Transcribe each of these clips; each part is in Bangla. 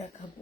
দেখাবো।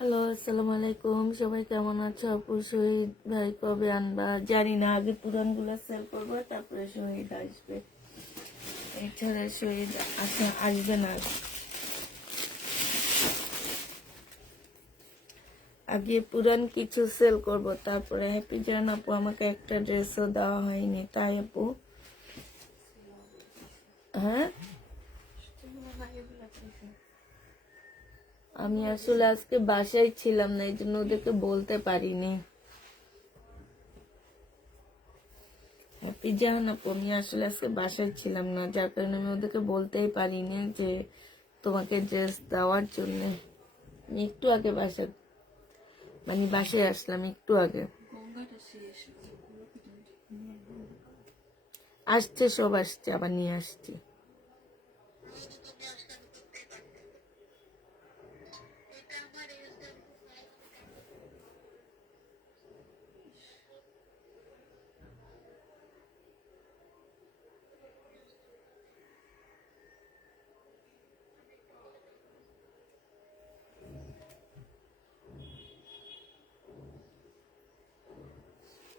হ্যালো, আসসালামু আলাইকুম। সবাই কেমন আছো? আপু শহীদ ভাই কবে আনবা জানি না, আগে পুরানগুলো সেল করবো, তারপরে শহীদ আসবে। এছাড়া শহীদ আসবে না। আগে পুরান কিছু সেল করব, তারপরে হ্যাপি জান আপু আমাকে একটা ড্রেসও দেওয়া হয়নি, তাই আপু? হ্যাঁ, আমি আসলে আজকে বাসায় ছিলাম না, এই জন্য ওদেরকে বলতে পারিনি। হ্যাপি জাহান আপু, আমি আসলে আজকে বাসায় ছিলাম না, যার কারণে আমি ওদেরকে বলতেই পারিনি যে তোমাকে ড্রেস দেওয়ার জন্য। আমি একটু আগে বাসায় আসলাম একটু আগে। আসছে, সব আসছে, আবার নিয়ে আসছি।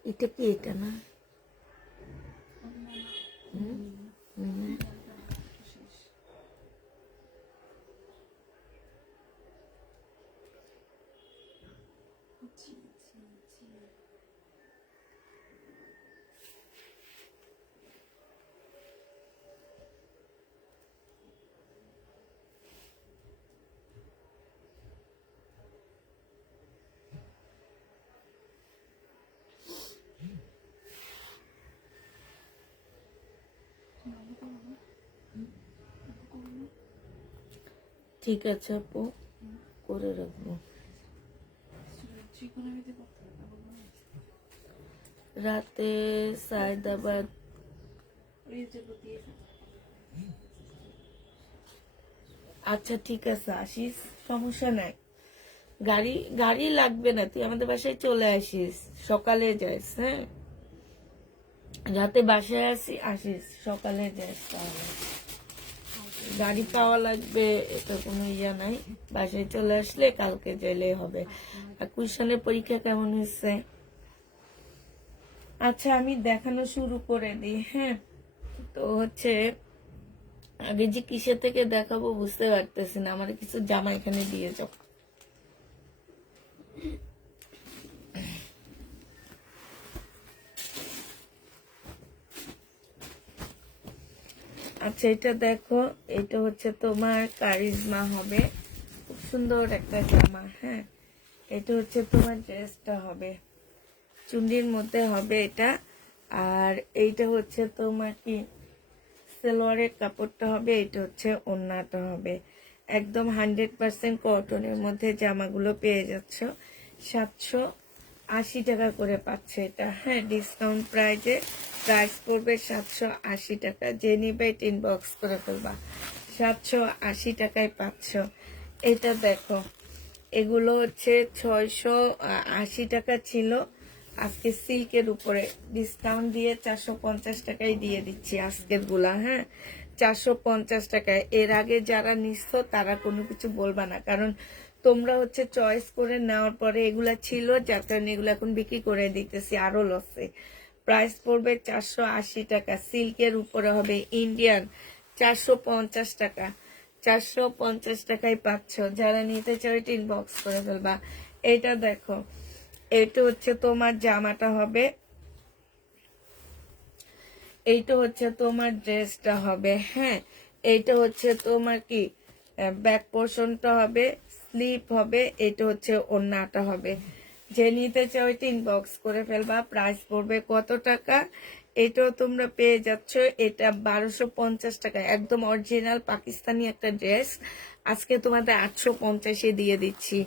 এটা কি? এটা না? ঠিক আছে আপু, করে রাখবো। রাতে সায়দাবাদ। আচ্ছা ঠিক আছে, আসিস, সমস্যা নাই। গাড়ি গাড়ি লাগবে না, তুই আমাদের বাসায় চলে আসিস, সকালে যাইস। হ্যাঁ, রাতে বাসায় আসিস, সকালে যাইস। তাহলে গাড়ি পাওয়া লাগবে এটা কোনো ইয়া নাই, বাসায় চলে আসলে কালকে গেলে হবে। আর কুশনের পরীক্ষা কেমন হয়েছে? আচ্ছা, আমি দেখানো শুরু করে দিই। হ্যাঁ, তো হচ্ছে আগে যে কিসে থেকে দেখাবো বুঝতে পারতেছি না, আমার কিছু জামা এখানে দিয়ে যাও। আচ্ছা, এটা দেখো, এটা হচ্ছে তোমার কারিজমা হবে, খুব সুন্দর একটা জামা। হ্যাঁ, এটা হচ্ছে তোমার ড্রেসটা হবে, চুন্ডির মধ্যে হবে এটা। আর এইটা হচ্ছে তোমার কি সালোয়ারের কাপড়টা হবে, এটা হচ্ছে ওড়নাটা হবে। একদম 100% কটনের মধ্যে জামাগুলো পেয়ে যাচ্ছ। 780 টাকা করে পাচ্ছে এটা। হ্যাঁ, ডিসকাউন্ট প্রাইস পড়বে 780 টাকা। যে নিবে ইনবক্স করে ফেলবা, 780 টাকায় পাচ্ছ। এটা দেখো, এগুলো হচ্ছে 680 টাকা ছিল, আজকে সিল্কের উপরে ডিসকাউন্ট দিয়ে 450 টাকায় দিয়ে দিচ্ছি আজকের গুলা। হ্যাঁ, 450 টাকায়। এর আগে যারা নিচ্ছ তারা কোনো কিছু বলবা না, কারণ তোমরা হচ্ছে চয়েস করে নেওয়ার পরে এগুলা ছিল, যার কারণে এগুলো এখন বিক্রি করে দিতেছি আরো লসে। প্রাইস পড়বে 480 টাকা, সিল্কের উপরে হবে, ইন্ডিয়ান 450 টাকা। 450 টাকায় পাচ্ছ, যারা নিতে চাও এটা ইনবক্স করে ফেলবা। এটা দেখো, এইটা হচ্ছে তোমার জামাটা হবে, এইটা হচ্ছে তোমার ড্রেসটা হবে। হ্যাঁ, এইটা হচ্ছে তোমার কি ব্যাক পোর্শনটা হবে, স্লিপ হবে, এটা হচ্ছে ওড়নাটা হবে। যে নিতে চাও এটা ইনবক্স করে ফেলবা। প্রাইস পড়বে কত টাকা? এটাও তোমরা পেয়ে যাচ্ছ, এটা 1250 টাকা, একদম অরিজিনাল পাকিস্তানি একটা ড্রেস। আজকে তোমাদের 850-এ দিয়ে দিচ্ছি।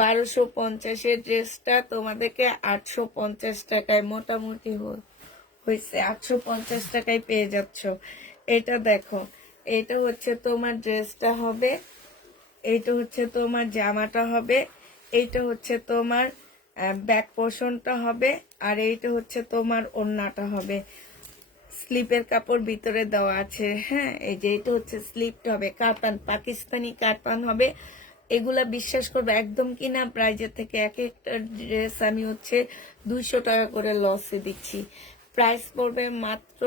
1250-এর ড্রেসটা তোমাদেরকে 850 টাকায় মোটামুটি হয়েছে, 850 টাকায় পেয়ে যাচ্ছ। এটা দেখো, এটা হচ্ছে তোমার ড্রেসটা হবে, এইটা হচ্ছে তোমার জামাটা হবে, এইটা হচ্ছে তোমার ব্যাক পোর্শনটা হবে, আর এইটা হচ্ছে তোমার ওড়নাটা হবে। স্লিপের কাপড় ভিতরে দেওয়া আছে। হ্যাঁ, এই যে এটা হচ্ছে স্লিপটা হবে, কাতান পাকিস্তানি কাতান হবে। এগুলা বিশ্বাস করবে একদম কিনা প্রাইজের থেকে এক একটা ড্রেস আমি হচ্ছে 200 টাকা করে লসে দিচ্ছি। প্রাইস পড়বে মাত্র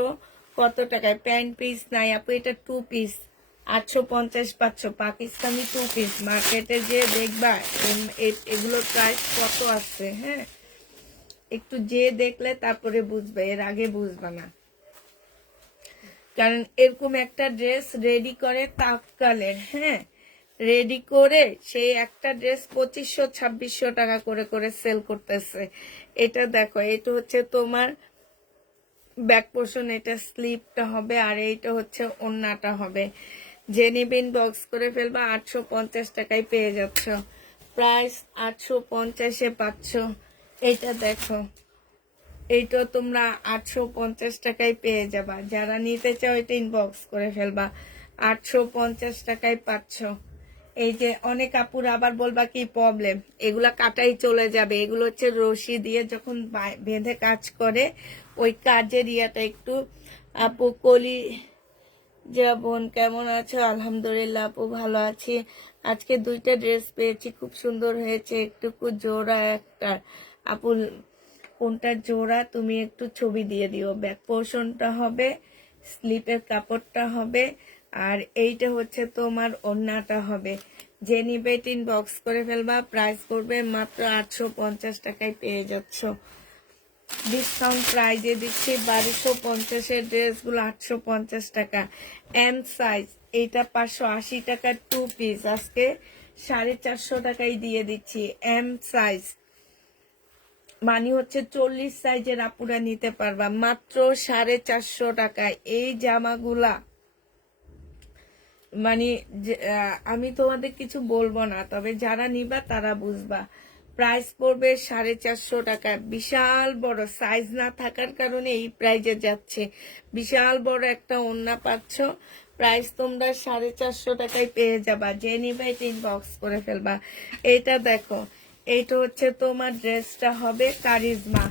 কত টাকায়? প্যান্ট পিস নাই আপু, এটা 2 পিস 850 পাচ্ছ, পাকিস্তানি 2 পিস। মার্কেটে যে দেখবা এগুলোর প্রাইস কত আছে। হ্যাঁ, একটু যে দেখলে তারপরে বুঝবে, এর আগে বুঝবা না। কারণ এরকম একটা ড্রেস রেডি করে তাৎকালের, হ্যাঁ, রেডি করে সেই একটা ড্রেস 2500-2600 টাকা করে করে সেল করতেছে। এটা দেখো, এটা হচ্ছে তোমার ব্যাক পোর্শন, এটা স্লিপটা হবে, আর এইটা হচ্ছে ওড়নাটা হবে। যে নিবেন বক্স করে ফেলবা, 850 টাকায় পেয়ে যাচ্ছ। প্রাইস 850-এ পাচ্ছ। এটা দেখো, এইটা তোমরা 850 টাকায় পেয়ে যাবা। যারা নিতে চাও এটা ইনবক্স করে ফেলবা, 850 টাকায় পাচ্ছ। এই যে অনেক আপুর আবার বলবা কি প্রবলেম, এগুলা কাটাই চলে যাবে। এগুলো হচ্ছে রশি দিয়ে যখন বেঁধে কাজ করে, ওই কাজের ইয়াটা একটু। আপু কলি যা বোন কেমন আছো? আলহামদুলিল্লাহ আপু ভালো আছি। আজকে 2টা ড্রেস পেয়েছি, খুব সুন্দর হয়েছে, একটুকু জোড়া একটা। আপু কোনটা জোড়া তুমি একটু ছবি দিয়ে দিও। ব্যাক পোর্শনটা হবে, স্লিপের কাপড়টা হবে, আর এইটা হচ্ছে তোমার ওড়নাটা হবে। যে নিবে বক্স করে ফেলবা। প্রাইস করবে মাত্র 850 টাকায় পেয়ে যাচ্ছ। ডিসকাউন্ট প্রাইজে দিচ্ছি 1250-এর ড্রেসগুলো 850 টাকা। এম সাইজ, এইটা 580 টাকা 2 পিস, আজকে 450 টাকায় দিয়ে দিচ্ছি। এম সাইজ মানে হচ্ছে 40 সাইজের আপুরা নিতে পারবা মাত্র 450 টাকায়। এই জামাগুলা মানে আমি তোমাদের কিছু বলবো না, তবে যারা নিবা তারা বুঝবা। প্রাইস পড়বে 450 টাকা। বিশাল বড় সাইজ না থাকার কারণে এই প্রাইজে যাচ্ছে। বিশাল বড় একটা ওড়না পাচ্ছ, প্রাইস তোমরা 450 টাকায় পেয়ে যাবা। যে নিবা এটা ইনবক্স করে ফেলবা। এটা দেখো, এইটা হচ্ছে তোমার ড্রেসটা হবে কারিজমা,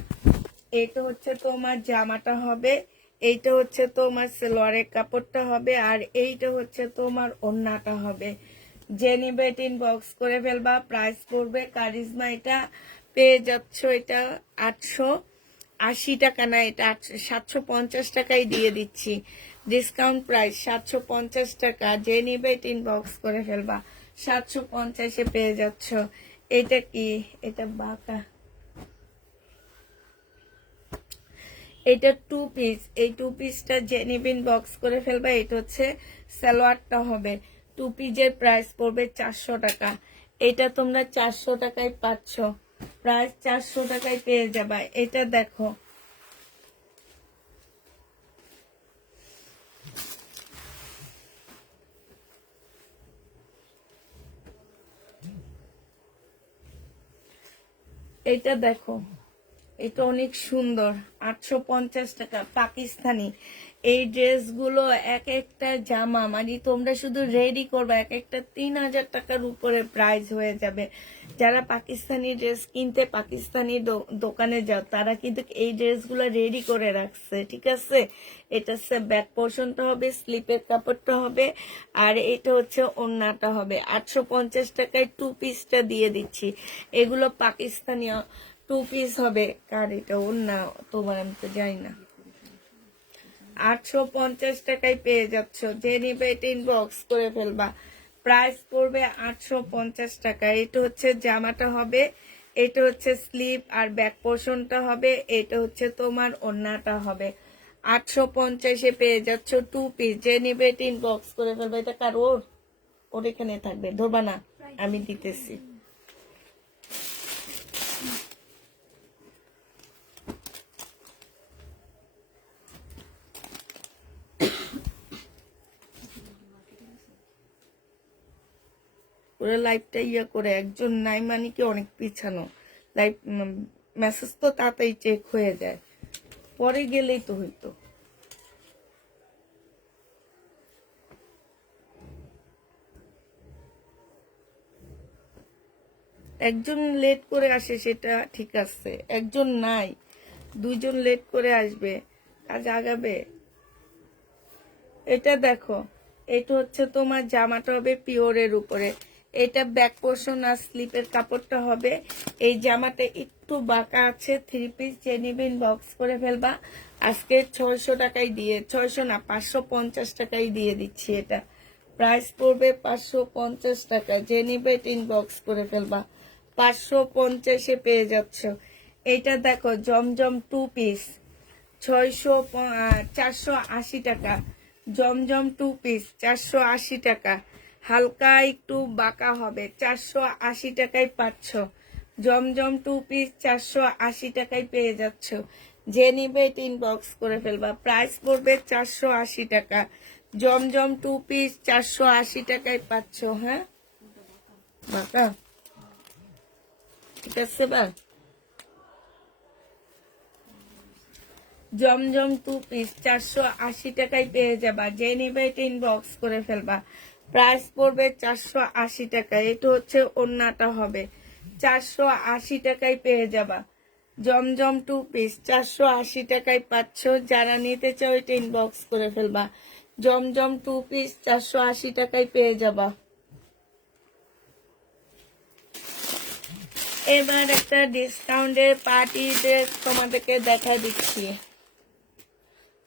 এটা হচ্ছে তোমার জামাটা হবে, এইটা হচ্ছে তোমার সালোয়ারের কাপড়টা হবে, আর এইটা হচ্ছে তোমার ওড়নাটা হবে। যে নিবে বক্স করে ফেলবা। প্রাইস পড়বে কারিজমা, এটা পেয়ে যাচ্ছ এটা 880 টাকা না, এটা 750 টাকায় দিয়ে দিচ্ছি। ডিসকাউন্ট প্রাইস 750 টাকা। যে নিবে বক্স করে ফেলবা, 750-এ পেয়ে যাচ্ছ। এটা কি? এটা বাঁকা, এটা 2 পিস। এই 2 পিসটা যে নিবেন বক্স করে ফেলবা। এটা হচ্ছে সালোয়ারটা হবে। 2 পিসের প্রাইস পড়বে 400 টাকা। এটা তোমরা 400 টাকায় পাচ্ছ। প্রাইস 400 টাকায় পেয়ে যাবা। এটা দেখো, এটা দেখো, এটা অনেক সুন্দর, 850 টাকা পাকিস্তানি। এই ড্রেসগুলো এক একটা জামা মানে তোমরা শুধু রেডি করবা, এক একটা 3000 টাকার উপরে প্রাইস হয়ে যাবে। যারা পাকিস্তানি ড্রেস কিনতে পাকিস্তানি দোকানে যাও, তারা কিন্তু এই ড্রেসগুলো রেডি করে রাখছে, ঠিক আছে। এটা হচ্ছে ব্যাক পোর্শনটা হবে, স্লিপের কাপড়টা হবে, আর এটা হচ্ছে ওড়নাটা হবে। 850 টাকায় 2 পিসটা দিয়ে দিচ্ছি। এগুলো পাকিস্তানি 2 পিস হবে। কার এটা ওড়না তোমার আমি তো জানি না। 850 টাকায় পেয়ে যাচ্ছ। যে নিবে এটা ইনবক্স করে ফেলবা। প্রাইস পড়বে 850 টাকা। এটা হচ্ছে জামাটা হবে, এটা হচ্ছে স্লিপ আর ব্যাক পোর্শনটা হবে, এটা হচ্ছে তোমার ওড়নাটা হবে। 850-এ পেয়ে যাচ্ছ 2 পিস। যে নিবে ইনবক্স করে ফেলবে। এটা কার? ওর ওর এখানে থাকবে, ধরবা না, আমি দিতেছি। ওরা লাইভটা ইয়ে করে, একজন নাই মানে কি অনেক পিছানো লাইভ। মেসেজ তো তাড়াতাড়ি চেক হয়ে যায়, পরে গেলেই তো হইতো। একজন লেট করে আসে সেটা ঠিক আছে, একজন নাই, 2জন লেট করে আসবে, কাজ আগাবে। এটা দেখো, এটা হচ্ছে তোমার জামাটা হবে পিওরের উপরে, এটা ব্যাক পোর্শন আর স্লিপের কাপড়টা হবে। এই জামাটা একটু বাঁকা আছে, 3 পিস। যে নিবে ইনবক্স করে ফেলবা। আজকে 600 টাকায় দিয়ে, 600 না 550 টাকায় দিয়ে দিচ্ছি। এটা প্রাইস পড়বে 550 টাকা। যে নিবে ইনবক্স করে ফেলবা। 550-এ পেয়ে যাচ্ছ। এটা দেখো জমজম 2 পিস, 480 টাকা। জমজম 2 পিস 480 টাকা। হালকা একটু বাঁকা হবে, 480 টাকায় পাচ্ছ। জমজম 2 পিস 480 টাকায় পেয়ে যাচ্ছ। যে নিবে ইনবক্স করে ফেলবা। প্রাইস পড়বে 480 টাকা। জমজম 2 পিস 480 টাকায় পাচ্ছ। হ্যাঁ বাঁকা, ঠিক আছে বা। জমজম 2 পিস 480 টাকায় পেয়ে যাবা। যে নিবে ইনবক্স করে ফেলবা। প্রাইস পড়বে 480 টাকা। এটা হচ্ছে ওড়নাটা হবে, 480 টাকায় পেয়ে যাবা। জমজম 2 পিস 480 টাকায় পাচ্ছ। যারা নিতে চাও এটা ইনবক্স করে ফেলবা। জমজম 2 পিস 480 টাকায় পেয়ে যাবা। এবার একটা ডিসকাউন্টের পার্টি ড্রেস তোমাদেরকে দেখা দিচ্ছি।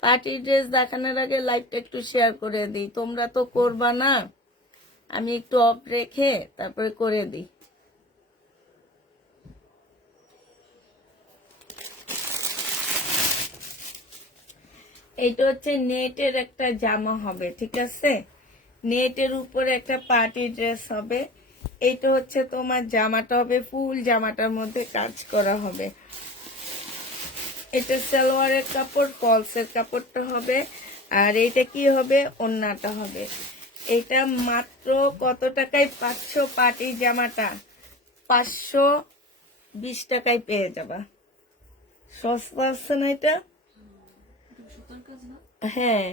পার্টি ড্রেস দেখানোর আগে লাইভটা একটু শেয়ার করে দিই, তোমরা তো করবা না, আমি একটু অফ রেখে তারপরে করে দিই। এটা হচ্ছে নেটের একটা জামা হবে, ঠিক আছে, নেটের উপরে একটা পার্টি ড্রেস হবে। এটা হচ্ছে তোমার জামাটা হবে, ফুল জামাটার মধ্যে কাজ করা হবে। এটা সালোয়ারের কাপড়, ফলসের কাপড়টা হবে। আর এটা কি হবে, ওড়নাটা হবে। এটা মাত্র কত টাকায় পাচ্ছ পার্টি জামাটা? 520 টাকায় পেয়ে যাবা। সস্তা আছে না এটা? হ্যাঁ,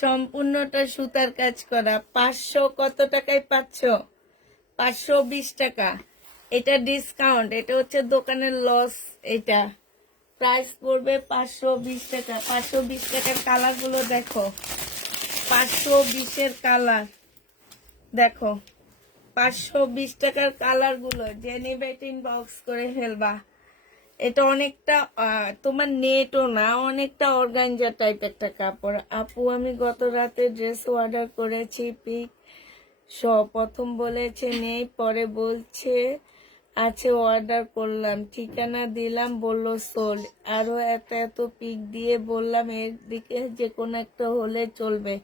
সম্পূর্ণটা সুতার কাজ করা। 500 কত টাকায় পাচ্ছ? 520 টাকা। এটা ডিসকাউন্ট, এটা হচ্ছে দোকানের লস। এটা প্রাইস পড়বে 520 টাকা। 520 টাকার কালার গুলো দেখো, 520-এর কালার দেখো, 520 টাকার কালার গুলো। যে নিবে ইনবক্স করে ফেলবা। এটা অনেকটা তোমার নেটও না, অনেকটা অর্গানজা টাইপ একটা কাপড়। আপু আমি গত রাতে ড্রেস অর্ডার করেছি, পিক প্রথম বলেছে নেই, পরে বলছে আছে, অর্ডার করলাম, ঠিকানা দিলাম, বললো সোল্ড। আরো এত এত পিক দিয়ে বললাম এর দিকে যে কোনো একটা হলে চলবে,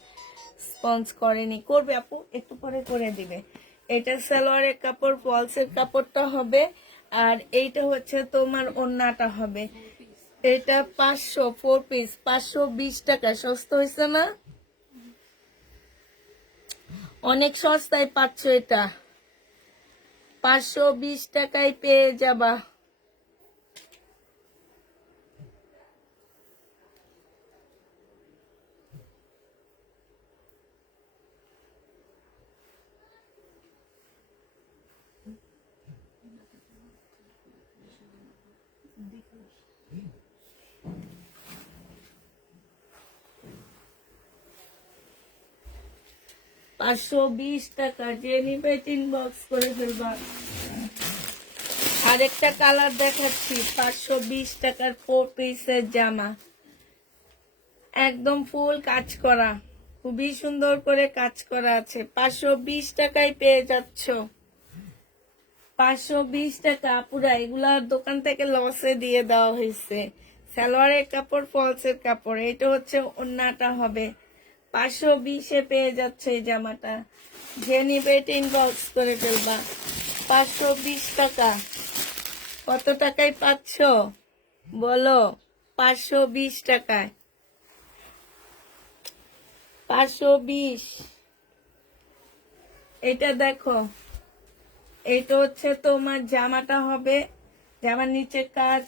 রেসপন্স করেনি। করবে আপু, একটু পরে করে দিবে। এটা সালোয়ারের কাপড়, ফলসের কাপড়টা হবে। আর এইটা হচ্ছে তোমার ওড়নাটা হবে। এটা 500, 4 পিস 520 টাকা। সস্তা হয়েছে না? অনেক সস্তায় পাচ্ছ এটা, 520 টাকায় পেয়ে যাবা। $520। যে নিবে ইনবক্স করে ফেলবা। আরেকটা কালার দেখাচ্ছি, 520 টাকার 4 পিসের জামা, একদম ফুল কাজ করা, খুবই সুন্দর করে কাজ করা আছে। 520 টাকায় পেয়ে যাচ্ছ। 520 টাকা। আপুরা এগুলা দোকান থেকে লসে দিয়ে দেওয়া হয়েছে। সালোয়ারের কাপড়, ফলসের কাপড়। এটা হচ্ছে ওন্নাটা হবে। 520-এ পেয়ে যাচ্ছে এই জামাটা। যে নিবে ইনবক্স করে ফেলবা। 520 টাকা। কত টাকায় পাচ্ছ বলো? 520 টাকায়। 520। এটা দেখো, এটা হচ্ছে তোমার জামাটা হবে। জামার নিচে কাজ,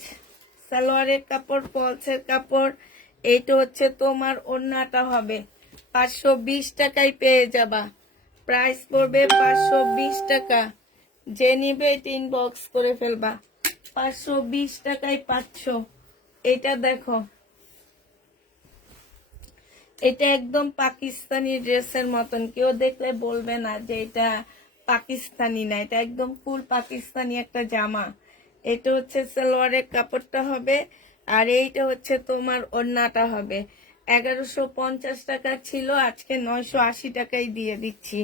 সালোয়ারের কাপড়, ফলসের কাপড়। এইটা হচ্ছে তোমার ওড়নাটা হবে। 520 টাকায় পেয়ে যাবা। প্রাইস পড়বে 520 টাকা। যে নিবে ইনবক্স করে ফেলবা। 520 টাকায় পাচ্ছ। এটা দেখো, এটা একদম পাকিস্তানি ড্রেসের মতন। কেউ দেখলে বলবে না যে এটা পাকিস্তানি না, এটা একদম ফুল পাকিস্তানি একটা জামা। এটা হচ্ছে সালোয়ারের কাপড়টা হবে, আর এইটা হচ্ছে তোমার ওড়নাটা হবে। 1150 টাকা ছিল, আজকে 980 টাকায় দিয়ে দিচ্ছি।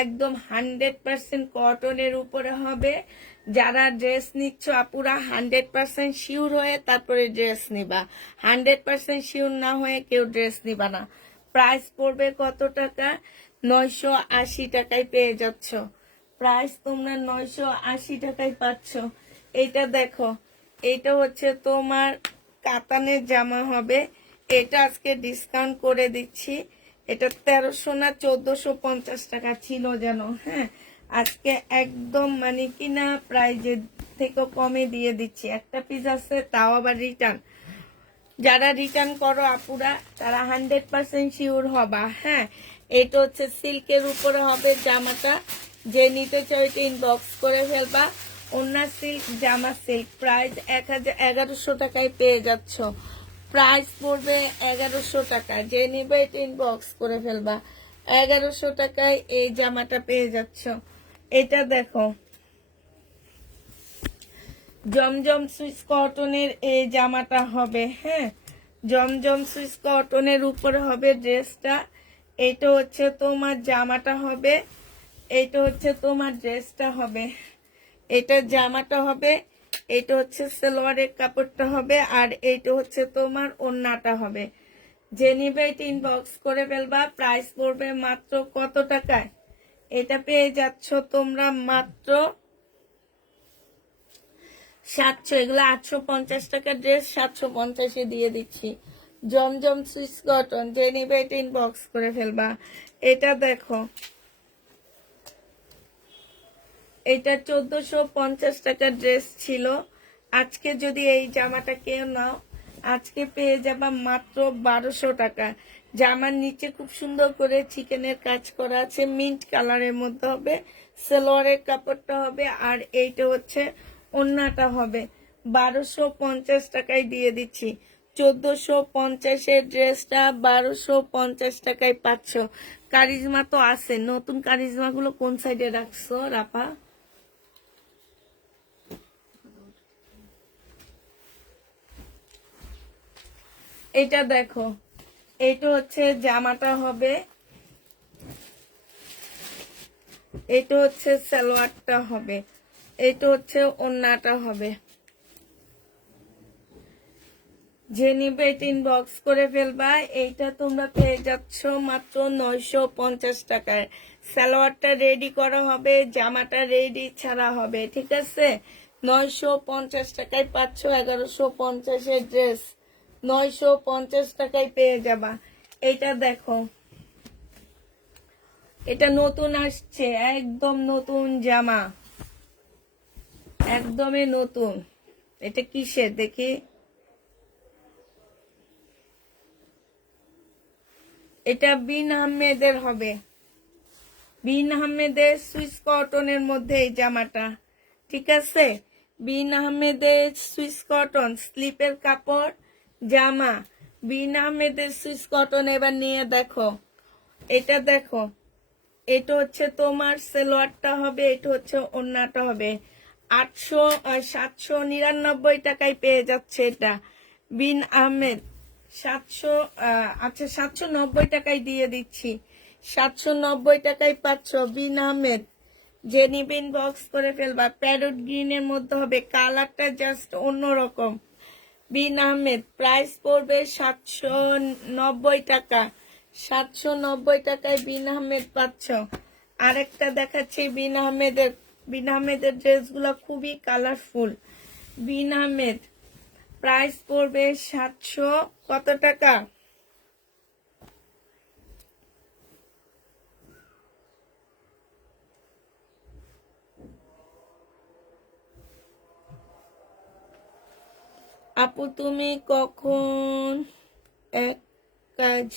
একদম 100% কটনের উপরে হবে। যারা ড্রেস নিচ্ছ আপুরা 100% শিওর হয়ে তারপরে ড্রেস নিবা। 100% শিওর না হয়ে কেউ ড্রেস নিবা না। প্রাইস পড়বে কত টাকা? 980 টাকায় পেয়ে যাচ্ছ। প্রাইস তোমরা 980 টাকায় পাচ্ছ। এইটা দেখো, এইটা হচ্ছে তোমার কাতানের জামা হবে। এটা আজকে ডিসকাউন্ট করে দিচ্ছি। এটা 1300 না 1450 টাকা ছিল যেন। হ্যাঁ, আজকে একদম মানে কিনা প্রাইজের থেকে কমে দিয়ে দিচ্ছি। একটা পিস আছে, তাও আবার রিটার্ন। যারা রিটার্ন করো আপুরা তারা 100% শিওর হবা। হ্যাঁ, এটা হচ্ছে সিল্কের উপরে হবে জামাটা। যে নিতে চাই ইনবক্স করে ফেলবা। অন্য সিল্ক, জামা সিল্ক। প্রাইস 1100 টাকায় পেয়ে যাচ্ছ। প্রাইস পড়বে 1100 টাকা। যে নিবে ইনবক্স করে ফেলবা। 1100 টাকায় এই জামাটা পেয়ে যাচ্ছ। এটা দেখো, জমজম সুইস কটনের এই জামাটা হবে। হ্যাঁ, জমজম সুইস কটনের উপরে হবে ড্রেসটা। এটা হচ্ছে তোমার জামাটা হবে, এটা হচ্ছে তোমার ড্রেসটা হবে। এটা জামাটা হবে, এটা হচ্ছে সালোয়ারের কাপড়টা হবে, আর এইটা হচ্ছে তোমার ওড়নাটা হবে। যে নিবে ইনবক্স করে ফেলবা। প্রাইস পড়বে মাত্র কত টাকায়? এটা পেয়ে যাচ্ছ তোমরা মাত্র 700। এগুলো 850 টাকা ড্রেস, 750-এ দিয়ে দিচ্ছি। জমজম সুইস কটন। যে নিবে ইনবক্স করে ফেলবা। এটা দেখো, এটা 1450 টাকা ড্রেস ছিল। আজকে যদি এই জামাটা কেউ নাও, আজকে পেয়ে যাবা মাত্র 1200 টাকা। জামার নিচে খুব সুন্দর করে চিকেনের কাজ করা আছে, মিন্ট কালারের মধ্যে হবে। সালোয়ারের কাপড়টা হবে, আর এইটা হচ্ছে ওড়নাটা হবে। 1250 টাকায় দিয়ে দিচ্ছি। 1450-এর ড্রেসটা 1250 টাকায় পাচ্ছ। কারিজমা তো আছে, নতুন কারিজমা গুলো কোন সাইডে রাখছো রাপা? এটা দেখো, এটা হচ্ছে জামাটা হবে, এটা হচ্ছে সালোয়ারটা হবে, এটা হচ্ছে ওড়নাটা হবে। যে নিবে ইনবক্স করে ফেলবা। এইটা তোমরা পেয়ে যাচ্ছ মাত্র 950 টাকায়। সালোয়ারটা রেডি করা হবে, জামাটা রেডি ছাড়া হবে। ঠিক আছে, 950 টাকায় পাচ্ছ। 1150-এর ড্রেস 950 টাকায় পেয়ে যাবা। এইটা দেখো, এটা নতুন আসছে, একদম নতুন জামা, একদমই নতুন। এটা কিসের দেখি? এটা বিন আহমেদের হবে। বিন আহমেদের সুইস কটনের মধ্যে এই জামাটা। ঠিক আছে, বিন আহমেদের সুইস কটন, স্লিপের কাপড়, জামা। বিন আহমেদের সুইস কটন। এবার নিয়ে দেখো, এটা দেখো, এটা হচ্ছে তোমার সালোয়ারটা হবে, এটা হচ্ছে ওড়নাটা হবে। 799 টাকায় পেয়ে যাচ্ছে এটা। বিন আহমেদ 700, আচ্ছা 790 টাকায় দিয়ে দিচ্ছি। 790 টাকায় পাচ্ছ বিন আহমেদ। যে নিবে ইনবক্স করে ফেলবা। প্যারট গ্রিনের মধ্যে হবে, কালারটা জাস্ট অন্যরকম। বিন আহমেদ, প্রাইস পড়বে 790 টাকা। 790 টাকায় বিন আহমেদ পাচ্ছ। আরেকটা দেখাচ্ছি বিন আহমেদের। বিন আহমেদের ড্রেসগুলো খুবই কালারফুল। বিন আহমেদ, প্রাইস পড়বে 700 কত টাকা? আপু তুমি কখন এক কাজ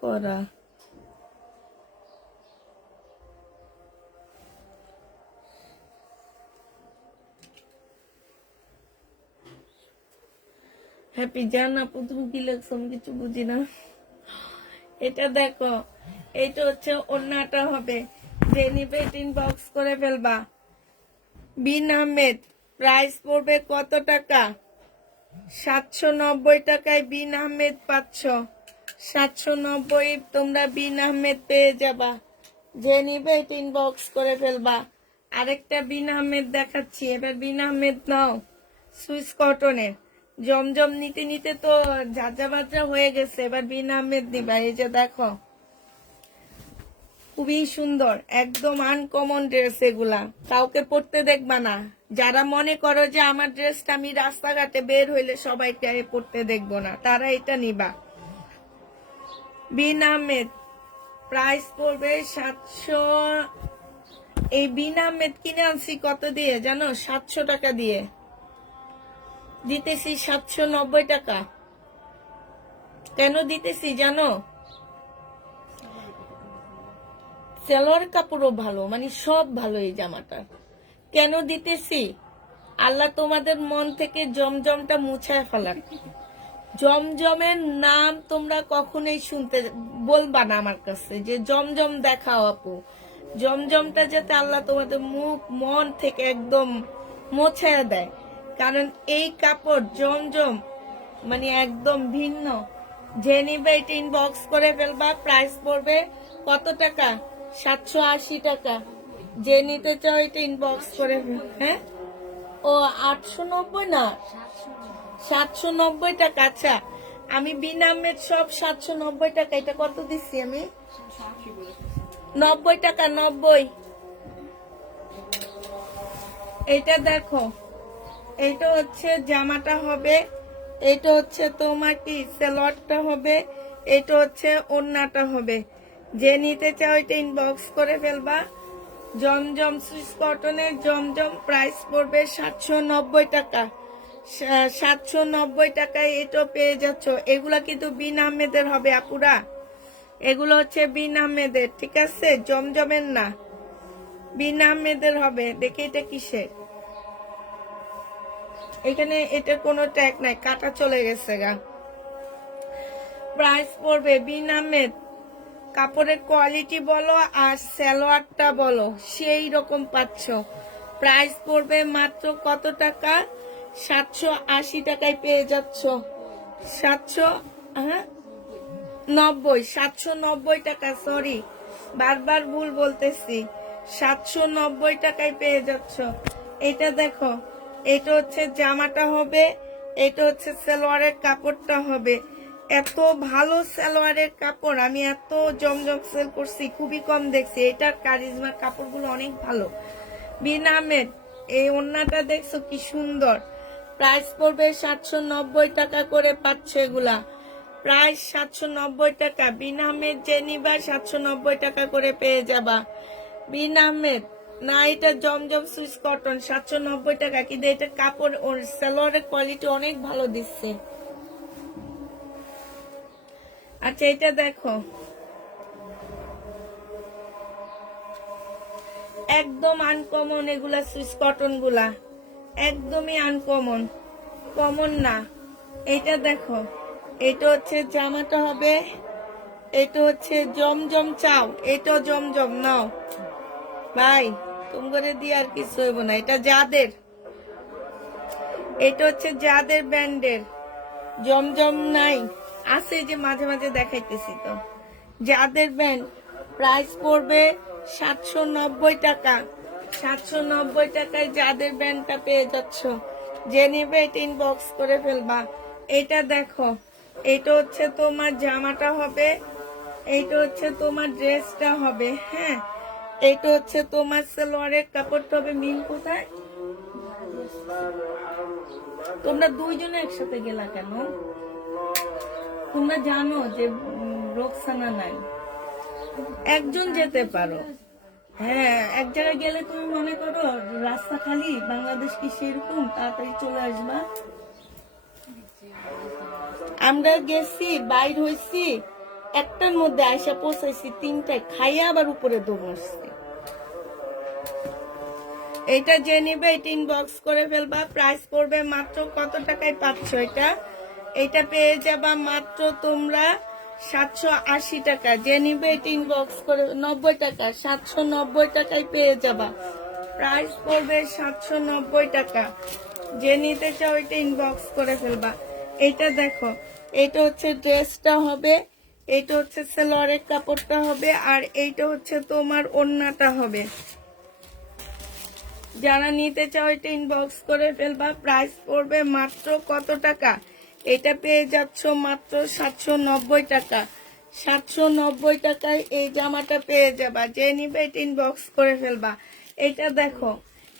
করা? হ্যাপি জান আপু তুমি কি লাগছো আমি কিছু বুঝি না। এটা দেখো, এটা হচ্ছে ওড়নাটা হবে। যে নিবে ইনবক্স করে ফেলবা। বিন আহমেদ, প্রাইস পড়বে কত টাকা? 790 টাকায় বিন আহমেদ পাচ্ছ। 790 তোমরা বিন আহমেদ পেয়ে যাবা। যে নিবে ইনবক্স করে ফেলবা। আরেকটা বিন আহমেদ দেখাচ্ছি, এবার বিন আহমেদ নাও, সুইস কটনের। জমজম নিতে নিতে তো ঝাঁঝা বাজা হয়ে গেছে, এবার বিন আহমেদ নিবা। এই যে দেখো, খুবই সুন্দর, একদম আনকমন ড্রেস। এগুলা কাউকে পরতে দেখবা না। যারা মনে করো যে আমার ড্রেসটা আমি রাস্তাঘাটে বের হইলে সবাইকে পরতে দেখবো না, তারা এটা নিবা। বিন আহমেদ, প্রাইস পড়বে 700। এই বিন আহমেদ কিনে আনছি কত দিয়ে জানো? 700 টাকা দিয়ে দিতেছি। 790 টাকা কেন দিতেছি জানো? সেলোয়ার কাপড়ও ভালো, মানে সব ভালো এই জামাটা। কেন দিতেছি? আল্লাহ তোমাদের মন থেকে জমজমটা মুছায় ফেলার। জমজমের নাম তোমরা কখনোই শুনতে বলবা না আমার কাছে যে জমজম দেখাও আপু। জমজমটা যাতে আল্লাহ তোমাদের মুখ মন থেকে একদম মোছায় দেয়, কারণ এই কাপড় জমজম মানে একদম ভিন্ন। যে নিবে এটা ইনবক্স করে ফেলবা। প্রাইস পড়বে কত টাকা? 780 টাকা। যে নিতে চাও এটা ইনবক্স করে। হ্যাঁ, ও 890 না, 790 টাকা। আচ্ছা, আমি বিন আহমেদ সব 790 টাকা। এটা কত দিচ্ছি আমি? 90 টাকা। 90। এটা দেখো, এটা হচ্ছে জামাটা হবে, এটা হচ্ছে তোমার কি সেলোয়ারটা হবে, এটা হচ্ছে ওড়নাটা হবে। যে নিতে চাও এটা ইনবক্স করে ফেলবা। জমজম সুইস কটনের জমজম, প্রাইস পড়বে 790 টাকা। 790 টাকায় এটা পেয়ে যাচ্ছ। এগুলা কিন্তু বিন আহমেদের হবে আপুরা, এগুলো হচ্ছে বিন আহমেদের, ঠিক আছে? জমজমের না, বিন আহমেদের হবে। দেখি এটা কিসের, এখানে এটা কোনো ট্যাগ নাই, কাটা চলে গেছে গা। প্রাইস পড়বে বিন আহমেদ, কাপড়ের কোয়ালিটি বলো আর সালোয়ারটা বলো সেই রকম পাচ্ছ। প্রাইস পড়বে মাত্র কত টাকা? 780 টাকায় পেয়ে যাচ্ছ। 790, 790 টাকা। সরি, বারবার ভুল বলতেছি। 790 টাকায় পেয়ে যাচ্ছ। এটা দেখো, এটা হচ্ছে জামাটা হবে, এটা হচ্ছে সালোয়ারের কাপড়টা হবে। এত ভালো সালোয়ারের কাপড় আমি এত জমজম সেল করছি, খুবই কম দেখছি। এটার কারিজমার কাপড়গুলো অনেক ভালো। বিন আহমেদ, এই ওড়নাটা দেখছো কি সুন্দর। প্রাইস পড়বে 790 টাকা করে পাচ্ছে এগুলা। প্রাইস 790 টাকা। বিন আহমেদ যে নিবা 790 টাকা করে পেয়ে যাবা। বিন আহমেদ না, এটা জমজম সুইস কটন, 790 টাকা। কিন্তু এটা কাপড় ওর সালোয়ারের কোয়ালিটি অনেক ভালো দিচ্ছে। আচ্ছা, এটা দেখো, একদম আনকমন। এগুলা সুইস কটন গুলা একদমই আনকমন, কমন না। এটা দেখো, এটা হচ্ছে জামাটা হবে, এটা হচ্ছে জমজম চাও, এটা জমজম নাও ভাই, তুমি করে দিয়ে আর কিছু হইব না। এটা যাদের, এটা হচ্ছে যাদের ব্র্যান্ডের জমজম নাই আছে, যে মাঝে মাঝে দেখাইতেছি তো। যাদের ব্র্যান্ড, প্রাইস পড়বে 790 টাকা। 790 টাকায় যাদের ব্র্যান্ডটা পেয়ে যাচ্ছ, যে নিবে এটা ইনবক্স করে ফেলবা। এটা দেখো, এটা হচ্ছে তোমার জামাটা হবে, এইটা হচ্ছে তোমার ড্রেসটা হবে। হ্যাঁ, এইটা হচ্ছে তোমার সালোয়ারের কাপড়টা হবে। মিল কোথায়? তোমরা দুইজনে একসাথে গেলা কেন? তোমরা জানো যে রোকসানা নাই, একজন যেতে পারো। হ্যাঁ, এক জায়গায় গেলে তুমি মনে করো রাস্তা খালি, বাংলাদেশ কি সেরকম তাড়াতাড়ি চলে আসবা? আমরা গেছি, বাইর হয়েছি, একটার মধ্যে আয়সা পৌঁছাইছি 3টায়, খাইয়া আবার উপরে দৌড় আসছি। এটা যে নিবে এটা ইনবক্স করে ফেলবা। প্রাইস পড়বে মাত্র কত টাকায় পাচ্ছ এটা? এটা পেয়ে যাবা মাত্র তোমরা 780 টাকা। যে নিবে এটা ইনবক্স করে 90 টাকা, 790 টাকায় পেয়ে যাবা। প্রাইস পড়বে 790 টাকা। যে নিতে চাও এটা ইনবক্স করে ফেলবা। এটা দেখো, এটা হচ্ছে ড্রেসটা হবে, এটা হচ্ছে সালোয়ারের কাপড়টা হবে, আর এইটা হচ্ছে তোমার ওড়নাটা হবে। যারা নিতে চাও এটা ইনবক্স করে ফেলবা। প্রাইস পড়বে মাত্র কত টাকা? এটা পেয়ে যাচ্ছ মাত্র 790 টাকা। 790 টাকায় এই জামাটা পেয়ে যাবা। যে নিবে এটা ইনবক্স করে ফেলবা। এটা দেখো,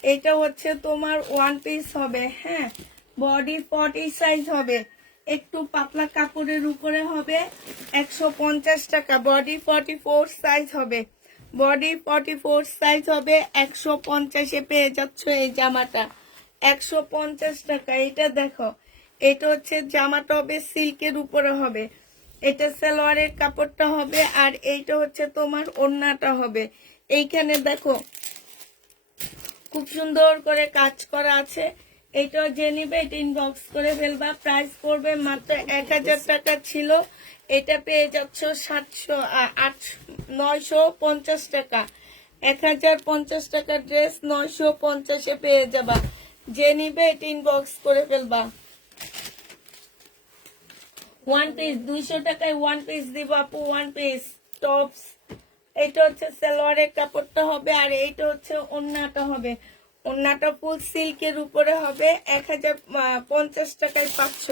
এটা হচ্ছে তোমার ওয়ান পিস হবে। হ্যাঁ, বডি 40 সাইজ হবে, একটু পাতলা কাপড়ের উপরে হবে, 150 টাকা। বডি 44 সাইজ হবে, বডি 44 সাইজ হবে, 150-এ পেয়ে যাচ্ছ এই জামাটা। 150 টাকা। এটা দেখো, এটা হচ্ছে জামাটা হবে সিল্কের উপরে হবে, এটা সালোয়ারের কাপড়টা হবে, আর এইটা হচ্ছে তোমার ওড়নাটা হবে। এইখানে দেখো খুব সুন্দর করে কাজ করা আছে। এটা যে নিবে এটা ইনবক্স করে ফেলবা। প্রাইস পড়বে মাত্র 1000 টাকা ছিল, এটা পেয়ে যাচ্ছ 950 টাকা। 1050 টাকা ড্রেস 950-এ পেয়ে যাবা। যে নিবে এটা ইনবক্স করে ফেলবা। ওয়ান পিস 200 টাকায় ওয়ান পিস দিব আপু, ওয়ান পিস টপস। এটা হচ্ছে সালোয়ারের কাপড়টা হবে, আর এইটা হচ্ছে ওড়নাটা হবে। ওড়নাটা ফুল সিল্কের উপরে হবে, 1050 টাকায় পাচ্ছ।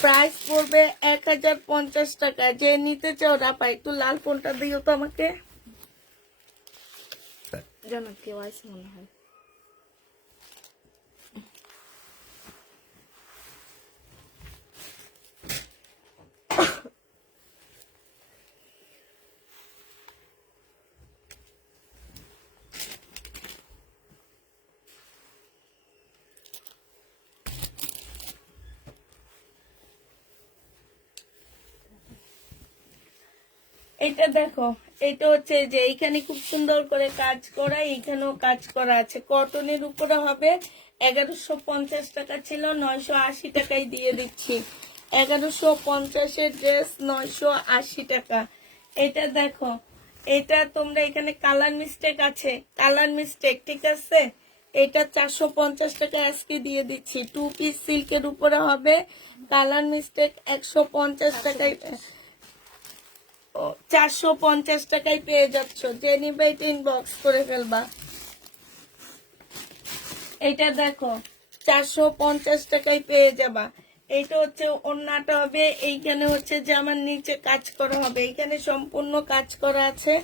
প্রাইস পড়বে 1050 টাকা। যে নিতে চাও রাপা, একটু লাল ফোনটা দিও তো আমাকে। জানো কেউ আছে মনে হয়। এটা দেখো, এটা হচ্ছে যে এইখানে খুব সুন্দর করে কাজ করা, এইখানেও কাজ করা আছে, কটনের উপরে হবে। 1150 টাকা ছিল, 980 টাকায় দিয়ে দিচ্ছি। 1150-এর ড্রেস 980 টাকা। এটা দেখো, এটা তোমরা এখানে কালার মিস্টেক আছে, কালার মিস্টেক, ঠিক আছে। এটা 450 টাকা আজকে দিয়ে দিচ্ছি। 2 পিস সিল্কের উপরে হবে, কালার মিস্টেক 150 টাকায়, 450 টাকায় পেয়ে যাচ্ছ। যে নিবে এটা ইনবক্স করে ফেলবা। এটা দেখো, 450 টাকায় পেয়ে যাবা। এইটা হচ্ছে ওড়নাটা হবে, এইখানে হচ্ছে জামার নিচে কাজ করা হবে, এইখানে সম্পূর্ণ কাজ করা আছে।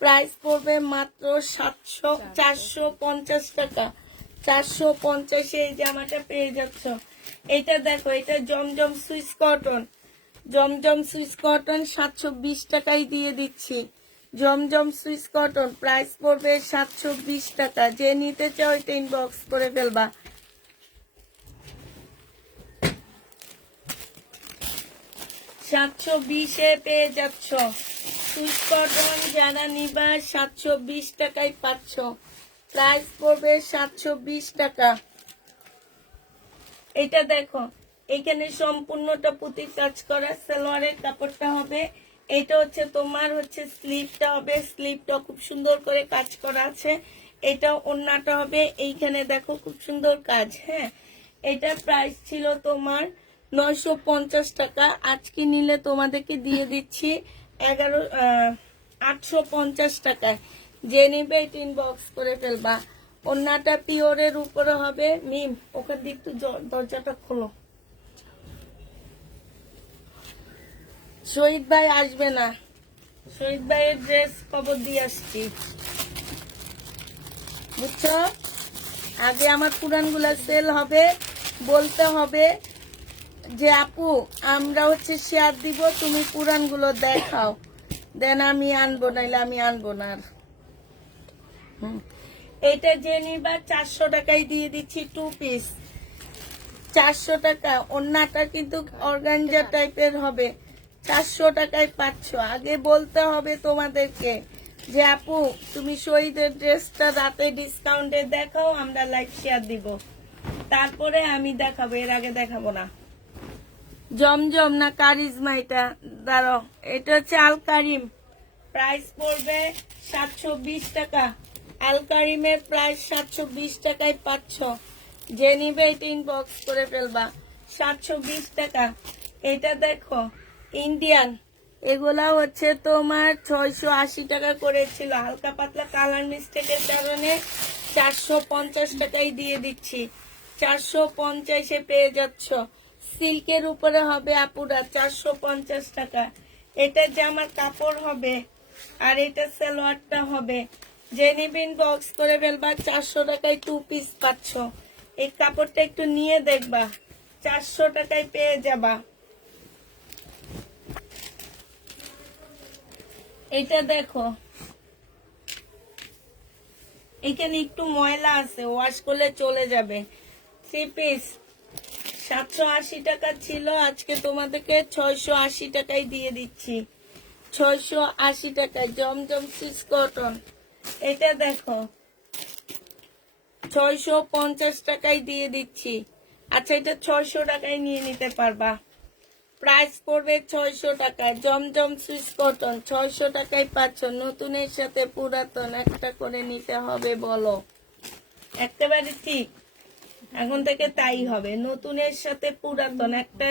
প্রাইস পড়বে মাত্র 450 টাকা। 450-এ এই জামাটা পেয়ে যাচ্ছ। এটা দেখো, এটা জমজম সুইস কটন, জমজম সুইস কটন 720 টাকায় দিয়ে দিচ্ছি। জমজম সুইস কটন প্রাইস পড়বে 720 টাকা। যে নিতে চাও এটা ইনবক্স করে ফেলবা। 720-এ পেয়ে যাচ্ছ সুইস কটন। যারা নিবা 720 টাকায় পাচ্ছ। প্রাইস পড়বে 720 টাকা। এটা দেখো, এখানে সম্পূর্ণটা পুঁতির কাজ করা, সালোয়ারের কাপড়টা হবে। এটা হচ্ছে তোমার হচ্ছে স্লিভটা হবে, স্লিভটা খুব সুন্দর করে কাজ করা আছে। এটা ওড়নাটা হবে, এইখানে দেখো খুব সুন্দর কাজ। হ্যাঁ, এটার প্রাইস ছিল তোমার 950 টাকা, আজকে নিলে তোমাদেরকে দিয়ে দিচ্ছি 850 টাকায়। যে নিবে ইনবক্স করে ফেলবা। ওন্নাটা পিওরের উপরে হবে। মিম ওখান দিয়ে একটু দরজাটা খোলো। শহীদ ভাই আসবে না, শহীদ ভাইয়ের ড্রেস খবর দিয়ে আসছি, বুঝছো? আগে আমার পুরানগুলা সেল হবে, বলতে হবে যে আপু আমরা হচ্ছে শেয়ার দিব, তুমি পুরানগুলো দেখাও, দেন আমি আনবো, নাইলে আমি আনবো না আর। এটা যে নিবা 400 টাকায় দিয়ে দিচ্ছি 2 পিস, 400 টাকা। ওন্নাটা কিন্তু অর্গানজা টাইপের হবে, 400 টাকায় পাচ্ছ। আগে বলতে হবে তোমাদেরকে যে আপু তুমি শহীদের ড্রেসটা রাতে ডিসকাউন্টে দেখাও, আমরা লাইভ শেয়ার দিব, তারপরে আমি দেখাবো, এর আগে দেখাবো না। জমজম না কারিজমা? এটা দাঁড়াও, এটা হচ্ছে আল কারিম, প্রাইস পড়বে 720 টাকা। আল কারিমের প্রাইস 720 টাকায় পাচ্ছ। যে নিবে এটা ইনবক্স করে ফেলবা। 720 টাকা। এটা দেখো ইন্ডিয়ান, এগুলা হচ্ছে তোমার 680 টাকা করেছিল, হালকা পাতলা কালার মিস্টেকের কারণে 450 টাকায় দিয়ে দিচ্ছি। 450-এ পেয়ে যাচ্ছ। সিল্কের উপরে হবে আপুরা, 450 টাকা। এটা জামার কাপড় হবে, আর এটা সালোয়ারটা হবে। যে নিবিন বক্স করে ফেলবা। 400 টাকায় 2 পিস পাচ্ছ। এই কাপড়টা একটু নিয়ে দেখবা, 400 টাকায় পেয়ে যাবা। এটা দেখো, এখানে একটু ময়লা আছে, ওয়াশ করলে চলে যাবে। 3 পিস 780 টাকা ছিল, আজকে তোমাদেরকে 680 টাকায় দিয়ে দিচ্ছি। 680 টাকায় জমজম সুইস কটন। এটা দেখো 650 টাকায় দিয়ে দিচ্ছি। আচ্ছা, এটা 600 টাকায় নিয়ে নিতে পারবা। প্রাইস পড়বে 600 টাকা। জমজম সুইস কটন 600 টাকায় পাচ্ছ। নতুনের সাথে পুরাতন একটা করে নিতে হবে, বলো? একেবারে ঠিক, এখন থেকে তাই হবে। নতুনের সাথে পুরাতন একটা,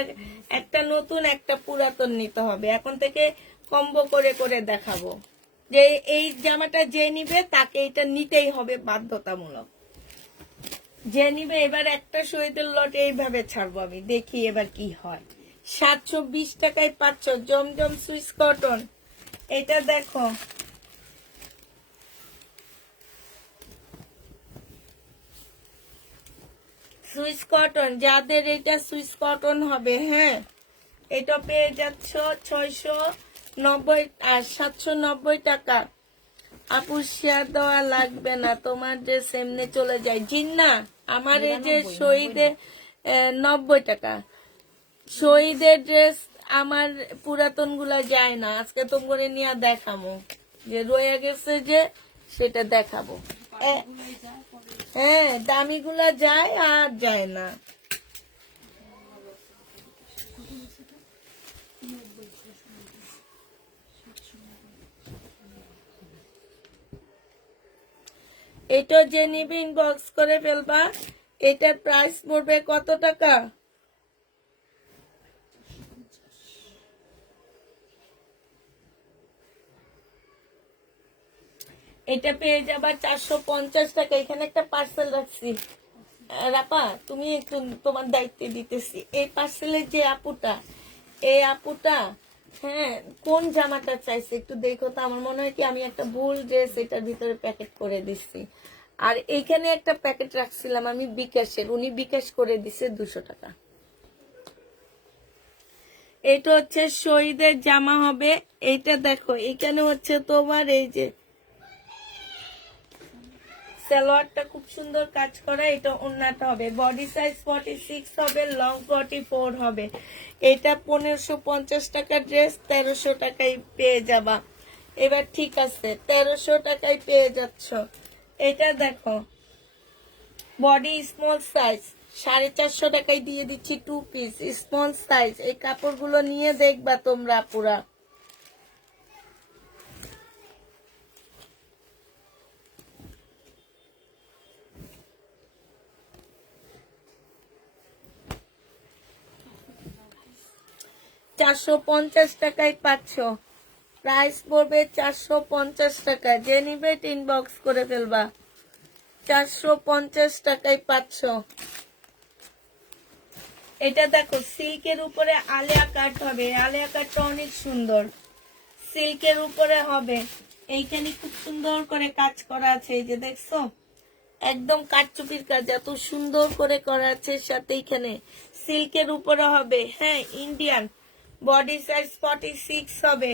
একটা নতুন একটা পুরাতন নিতে হবে। এখন থেকে কম্বো করে করে দেখাবো যে এই জামাটা যে নিবে তাকে এটা নিতেই হবে বাধ্যতামূলক। যে নিবে এবার একটা শহীদের লট এইভাবে ছাড়বো আমি, দেখি এবার কি হয়। 720 টাকায় পাচ্ছ জমজম সুইস কটন। এটা দেখো, সুইস কটন, যাদের এটা সুইস কটন হবে, হ্যাঁ, এটা পেয়ে যাচ্ছ 690 আর 790 টাকা। আপু শেয়ার দেওয়া লাগবে না, তোমার যে এমনি চলে যায়। জিন্না আমার এই যে শহীদের 90 টাকা। শহীদের ড্রেস আমার পুরাতন গুলা যায় না, আজকে তোমাকে নিয়ে দেখাবো, যে রয়ে গেছে যে সেটা দেখাবো। হ্যাঁ, দামি গুলা যায় আর যায় না। এটা যে নিবি ইনবক্স করে ফেলবা। এটার প্রাইস পড়বে কত টাকা? এটা পেয়ে যাবা 450 টাকা। এখানে একটা পার্সেল রাখছি, রাপা তুমি একটু তোমার দায়িত্বে দিতেছি। এই পার্সেলের যে আপুটা, এই আপুটা হ্যাঁ কোন জামাটা চাইছে একটু দেখো তো। আমার মনে হয় কি আমি একটা ভুল ড্রেস এটার ভিতরে প্যাকেট করে দিচ্ছি। আর এইখানে একটা প্যাকেট রাখছিলাম আমি বিকাশের, উনি বিকাশ করে দিছে 200 টাকা। এটা হচ্ছে শহীদের জামা হবে। এইটা দেখো, এখানে হচ্ছে তোমার এই যে সালোয়ারটা খুব সুন্দর কাজ করা। এটা ওন্নাটা হবে, বডি সাইজ 46 হবে, লং 44 হবে। এটা 1550 টাকা ড্রেস, 1300 টাকায় পেয়ে যাবা। এবার ঠিক আছে, 1300 টাকায় পেয়ে যাচ্ছ। এটা দেখো বডি স্মল সাইজ, 450 টাকায় দিয়ে দিচ্ছি 2 পিস স্মল সাইজ। এই কাপড়গুলো নিয়ে দেখবা তোমরা পুরা। $450 টাকায় পাচ্ছ। প্রাইস পড়বে 450 টাকা, যে নিবে ইনবক্স করে ফেলবা। 450 টাকায় পাচ্ছ। এটা দেখো সিল্কের উপরে আলিয়া কাট হবে, আলিয়া কাটটা অনেক সুন্দর, সিল্কের উপরে হবে। এইখানে খুব সুন্দর করে কাজ করা আছে, এই যে দেখছো একদম কাটচুপির কাজ, এত সুন্দর করে করা আছে। সাথে এখানে সিল্কের উপরে হবে, হ্যাঁ ইন্ডিয়ান, বডি সাইজ 46 হবে।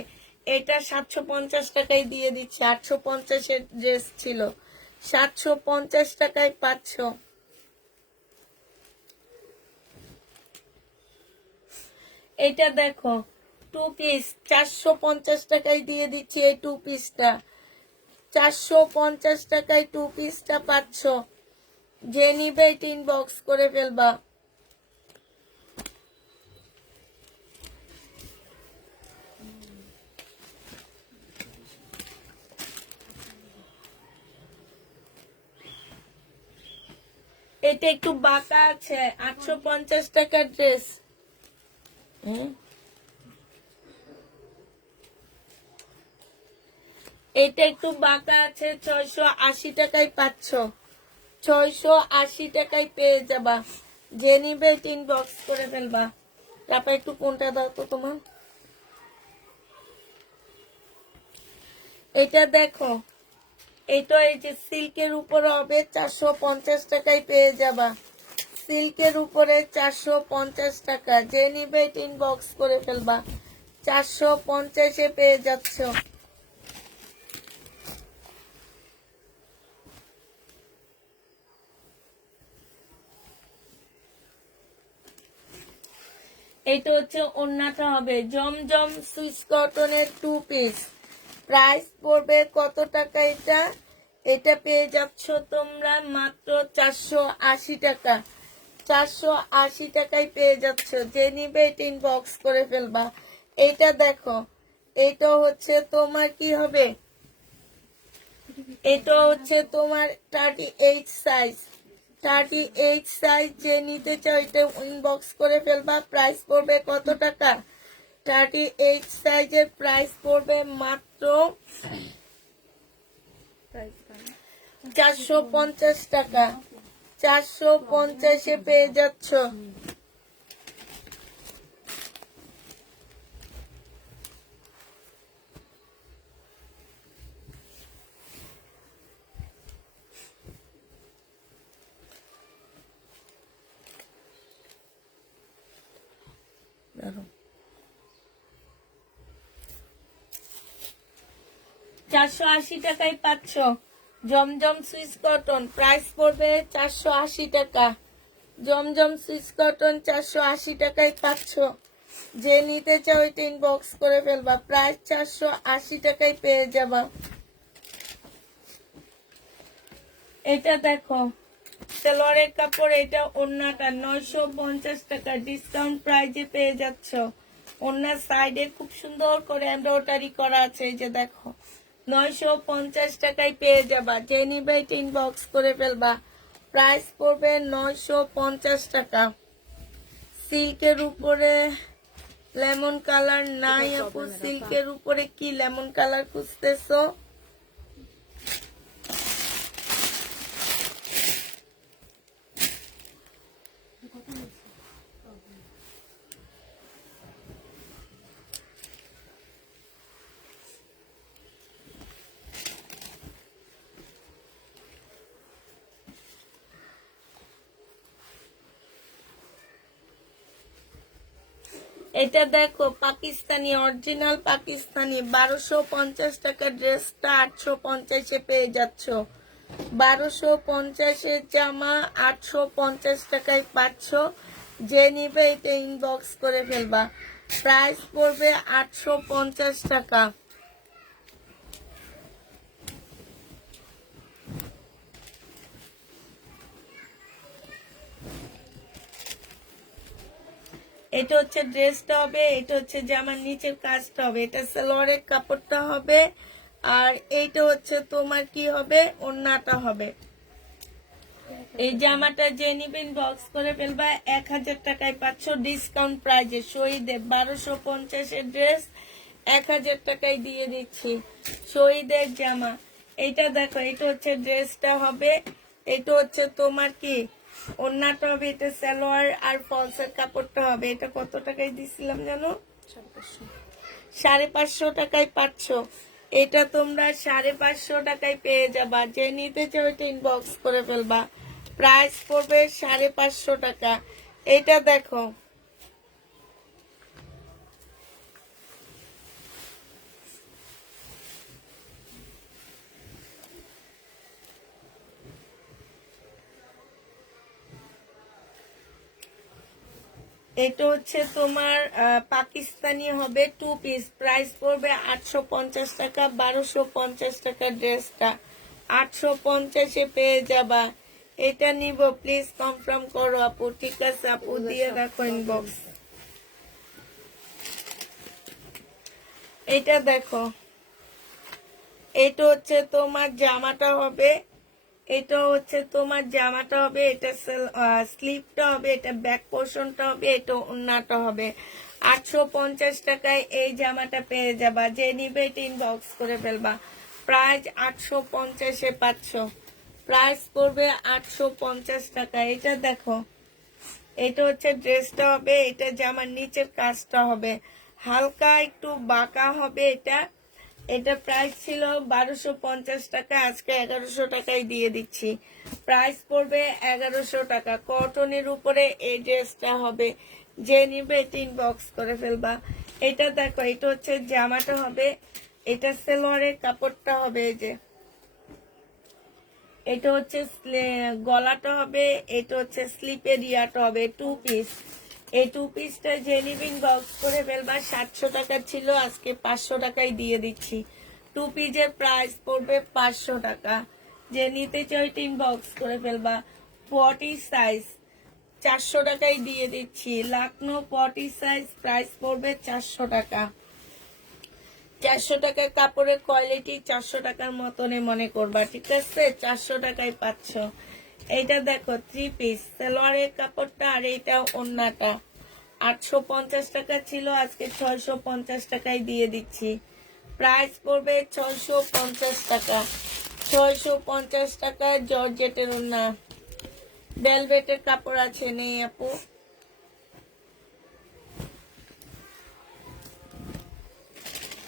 এটা 750 টাকায় দিয়ে দিচ্ছে, 850-এর ড্রেস ছিল, 750 টাকায় পাচ্ছ। এটা দেখো টু পিস 450 টাকায় দিয়ে দিচ্ছি, এই টু পিসটা 450 টাকায় টু পিসটা পাচ্ছ। যে নিবে ইনবক্স করে ফেলবা। এটা একটু বাঁকা আছে, 850 টাকার ড্রেস। এটা একটু বাঁকা আছে, 680 টাকায় পাচ্ছ। 680 টাকায় পেয়ে যাবা। যে নিবে ইনবক্স করে ফেলবা। তারপর একটু কোনটা দাও তো তোমার। এটা দেখো, এটা এই যে সিল্কের উপরে হবে, 450 টাকায় পেয়ে যাবা। সিল্কের উপরে 450 টাকা, যে নিবে ইনবক্স করে ফেলবা। 450-এ পেয়ে যাচ্ছ। এটা হচ্ছে ওড়নাটা হবে জমজম সুইস কটনের টু পিস। প্রাইস পড়বে কত টাকা এটা? এটা পেয়ে যাচ্ছ তোমরা মাত্র 480 টাকা। 480 টাকায় পেয়ে যাচ্ছ। যে নিবে এটা ইনবক্স করে ফেলবা। এটা দেখো, এটা হচ্ছে তোমার কি হবে, এটা হচ্ছে তোমার 38 সাইজ। 38 সাইজ, যে নিতে চাও এটা ইনবক্স করে ফেলবা। প্রাইস পড়বে কত টাকা? 38 সাইজের প্রাইস পড়বে মাত্র 450 টাকা। 450-এ পেয়ে যাচ্ছ। দাঁড়াও, 480 টাকায় পাচ্ছ জমজম সুইস কটন। প্রাইস পড়বে 480 টাকা। জমজম সুইস কটন 480 টাকায় পাচ্ছ। যে নিতে চাও এটা ইনবক্স করে ফেলবা। প্রাইস 480 টাকায় পেয়ে যাবা। এটা দেখো সালোয়ারের কাপড়, এটা ওড়নাটা 950 টাকা ডিসকাউন্ট প্রাইজে পেয়ে যাচ্ছ। ওড়নার সাইডে খুব সুন্দর করে এমব্রয়ডারি করা আছে, এই যে দেখো 950 টাকায় পেয়ে যাবা। যে নিবে এটা ইনবক্স করে ফেলবা। প্রাইস পড়বে 950 টাকা। সিল্কের উপরে লেমন কালার নাই আপু, সিল্কের উপরে কি লেমন কালার খুঁজতেছো? এটা দেখো পাকিস্তানি, অরিজিনাল পাকিস্তানি, 1250 টাকা ড্রেসটা 850-এ পেয়ে যাচ্ছ। 1250-এর জামা 850 টাকায় পাচ্ছ। যে নিবে এটা ইনবক্স করে ফেলবা। প্রাইস পড়বে 850 টাকা। এটা হচ্ছে ড্রেসটা হবে, এটা হচ্ছে জামার নিচের কাজটা হবে, এটা সালোয়ারের কাপড়টা হবে, আর এইটা হচ্ছে তোমার কি হবে, ওড়নাটা হবে। এই জামাটা যে নিবেন বক্স করে ফেলবা। 1000 টাকায় পাচ্ছ ডিসকাউন্ট প্রাইজে। শহীদে 1250-এর ড্রেস 1000 টাকায় দিয়ে দিচ্ছি। শহীদের জামা, এটা দেখো, এটা হচ্ছে ড্রেসটা হবে, এটা হচ্ছে তোমার কি ওড়নাটা হবে, এটা সালোয়ার আর ফলসের কাপড়টা হবে। এটা কত টাকায় দিছিলাম জানো? 550 টাকায় পাচ্ছ। এটা তোমরা 550 টাকায় পেয়ে যাবা। যে নিতে চাও এটা ইনবক্স করে ফেলবা। প্রাইস পড়বে 550 টাকা। এটা দেখো, এটা হচ্ছে তোমার পাকিস্তানি হবে, 2 পিস। প্রাইস পড়বে 850 টাকা। 1250 টাকা ড্রেসটা, 850-এ পেয়ে যাবা। এটা নিব, প্লিজ কনফার্ম করো আপু। ঠিক আছে আপু, দিয়ে রাখো ইনবক্স। এটা দেখো, এটা হচ্ছে তোমার জামাটা হবে, এটা হচ্ছে তোমার জামাটা হবে, এটা স্লিপটা হবে, এটা ব্যাক পোর্শনটা হবে, এটা ওড়নাটা হবে। 850 টাকায় এই জামাটা পেয়ে যাবা। যে নিবে এটা ইনবক্স করে ফেলবা। প্রাইস 850-এ পাচ্ছ। প্রাইস পড়বে 850 টাকা। এটা দেখো, এটা হচ্ছে ড্রেসটা হবে, এটা জামার নিচের কাজটা হবে, হালকা একটু বাঁকা হবে। এটা এটা প্রাইস ছিল 1250 টাকা, আজকে 1100 টাকায় দিয়ে দিচ্ছি। প্রাইস পড়বে 1100 টাকা। কটনের উপরে এই ড্রেসটা হবে। যে নিবে এটা ইনবক্স করে ফেলবা। এটা দেখো, এটা হচ্ছে জামাটা হবে, এটা সালোয়ারের কাপড়টা হবে, এই যে এটা হচ্ছে গলাটা হবে, এটা হচ্ছে স্লিপের ইয়াটা হবে, 2 পিস। এই 2 পিসটা যে নিবিন বক্স করে ফেলবা। 700 টাকা ছিল, আজকে 500 টাকায় দিয়ে দিচ্ছি। 2 পিসের প্রাইস পড়বে 500 টাকা। যে নিতে চাই টিন বক্স করে ফেলবা। 40 সাইজ 400 টাকায় দিয়ে দিচ্ছি। লাকনো 40 সাইজ, প্রাইস পড়বে 400 টাকা। 400 টাকার কাপড়ের কোয়ালিটি 400 টাকার মতনে মনে করবা, ঠিক আছে? 400 টাকায় পাচ্ছ। এইটা দেখো, 3 পিস সালোয়ারের কাপড়টা, আর এইটা ওড়নাটা। 850 টাকা ছিল, আজকে 650 টাকায় দিয়ে দিচ্ছি। প্রাইস পড়বে 650 টাকা। 650 টাকা জর্জেটের ওড়না। ভেলভেটের কাপড় আছে, নেই আপু?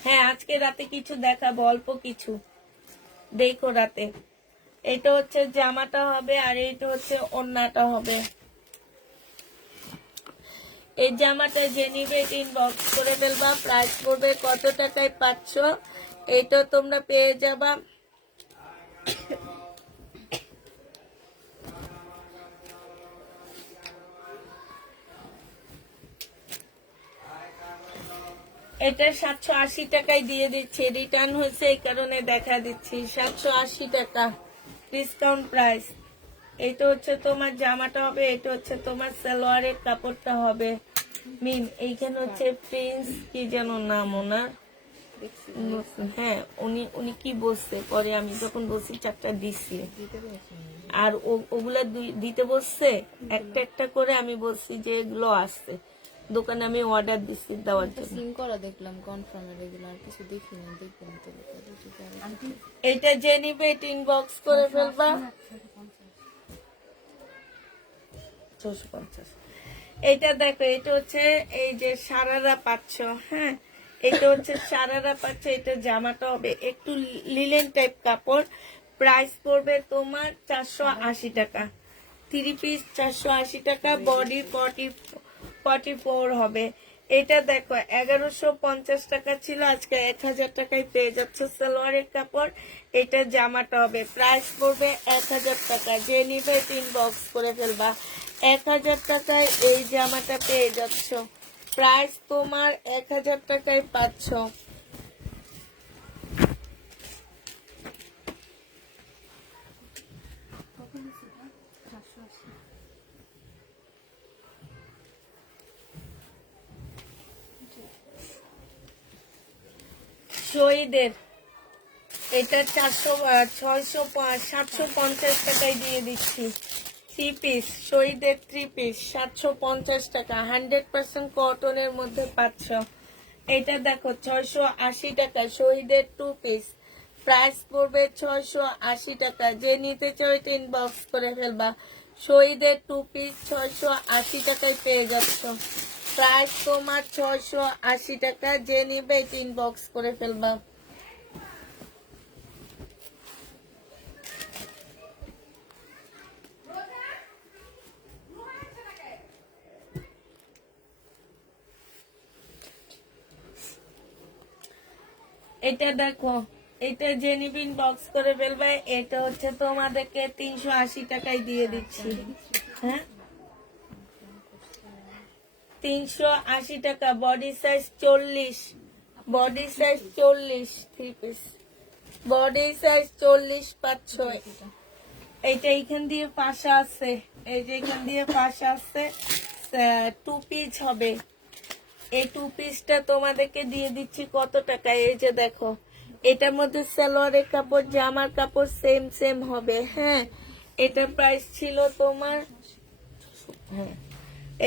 হ্যাঁ, আজকে রাতে কিছু দেখাবো, অল্প কিছু দেখো রাতে। এটা হচ্ছে জামাটা হবে, আর এটা হচ্ছে ওড়নাটা হবে। এই জামাটা যে নিবে ইনবক্স করে ফেলবা। প্রাইস পড়বে কত টাকায় পাচ্ছ, এটা তোমরা পেয়ে যাবা। এটা 780 টাকায় দিয়ে দিচ্ছি। রিটার্ন হয়েছে, এই কারণে দেখা দিচ্ছি। 780 টাকা ডিসকাউন্ট প্রাইস। এটা হচ্ছে তোমার জামাটা হবে, এটা হচ্ছে তোমার সালোয়ারের কাপড়টা হবে। মিন এইখানে হচ্ছে প্রিন্স কি যেন নাম ওনার, হ্যাঁ উনি উনি কি বলছে পরে, আমি যখন বলছি 4টা দিছি, আর ওগুলা দিতে বলছে একটা একটা করে। আমি বলছি যে এগুলো আসছে দোকানে, আমি অর্ডার দিচ্ছি দেওয়ার জন্য। সিং করা দেখলাম কনফার্মের, এগুলো আর কিছু দেখিনি, দেখবেন তো। এটা যে নিবে এটা ইনবক্স করে ফেলবা। 650। এটা দেখো, এটা হচ্ছে এই যে সারারা পাচ্ছ, হ্যাঁ এটা হচ্ছে সারারা পাচ্ছ। এটা জামাটা হবে একটু লিলেন টাইপ কাপড়। প্রাইস পড়বে তোমার 480 টাকা। 3 পিস 480 টাকা। বডি 44 হবে। এটা দেখো 1150 টাকা ছিল, আজকে 1000 টাকায় পেয়ে যাচ্ছ। সালোয়ারের কাপড়, এটা জামাটা হবে। প্রাইস পড়বে 1000 টাকা। যে নিবে ইনবক্স করে ফেলবা। 1000 টাকায় এই জামাটা পেয়ে যাচ্ছ। প্রাইস তোমার 1000 টাকায় পাচ্ছ। শহীদের এটা 750 টাকায় দিয়ে দিচ্ছি। 3 পিস শহীদের 3 পিস 750 টাকা। 100% কটনের মধ্যে পাচ্ছ। এটা দেখো 680 টাকা শহীদের 2 পিস, প্রাইস পড়বে 680 টাকা। যে নিতে চাও এটা ইনবক্স করে ফেলবা। শহীদের 2 পিস 680 টাকায় পেয়ে যাচ্ছ, প্রাইস তোমার 680 টাকা। যে নিবে এটা ইনবক্স করে ফেলবা। এটা দেখো, এটা জেনিবিন বক্স করে ফেলবে। এটা হচ্ছে তোমাদেরকে 380 টাকায় দিয়ে দিচ্ছি। হ্যাঁ 380 টাকা, body size 40, body size 40, 3 piece body size 40 পাচ্ছ। এইটা এইখান দিয়ে পাশা আছে, এই যে এখান দিয়ে পাশা আছে, 2 পিস হবে। এই 2 পিসটা তোমাদেরকে দিয়ে দিচ্ছি কত টাকায়? এই যে দেখো, এটার মধ্যে সালোয়ারের কাপড় জামার কাপড় সেম সেম হবে। হ্যাঁ এটা প্রাইস ছিল তোমার, হ্যাঁ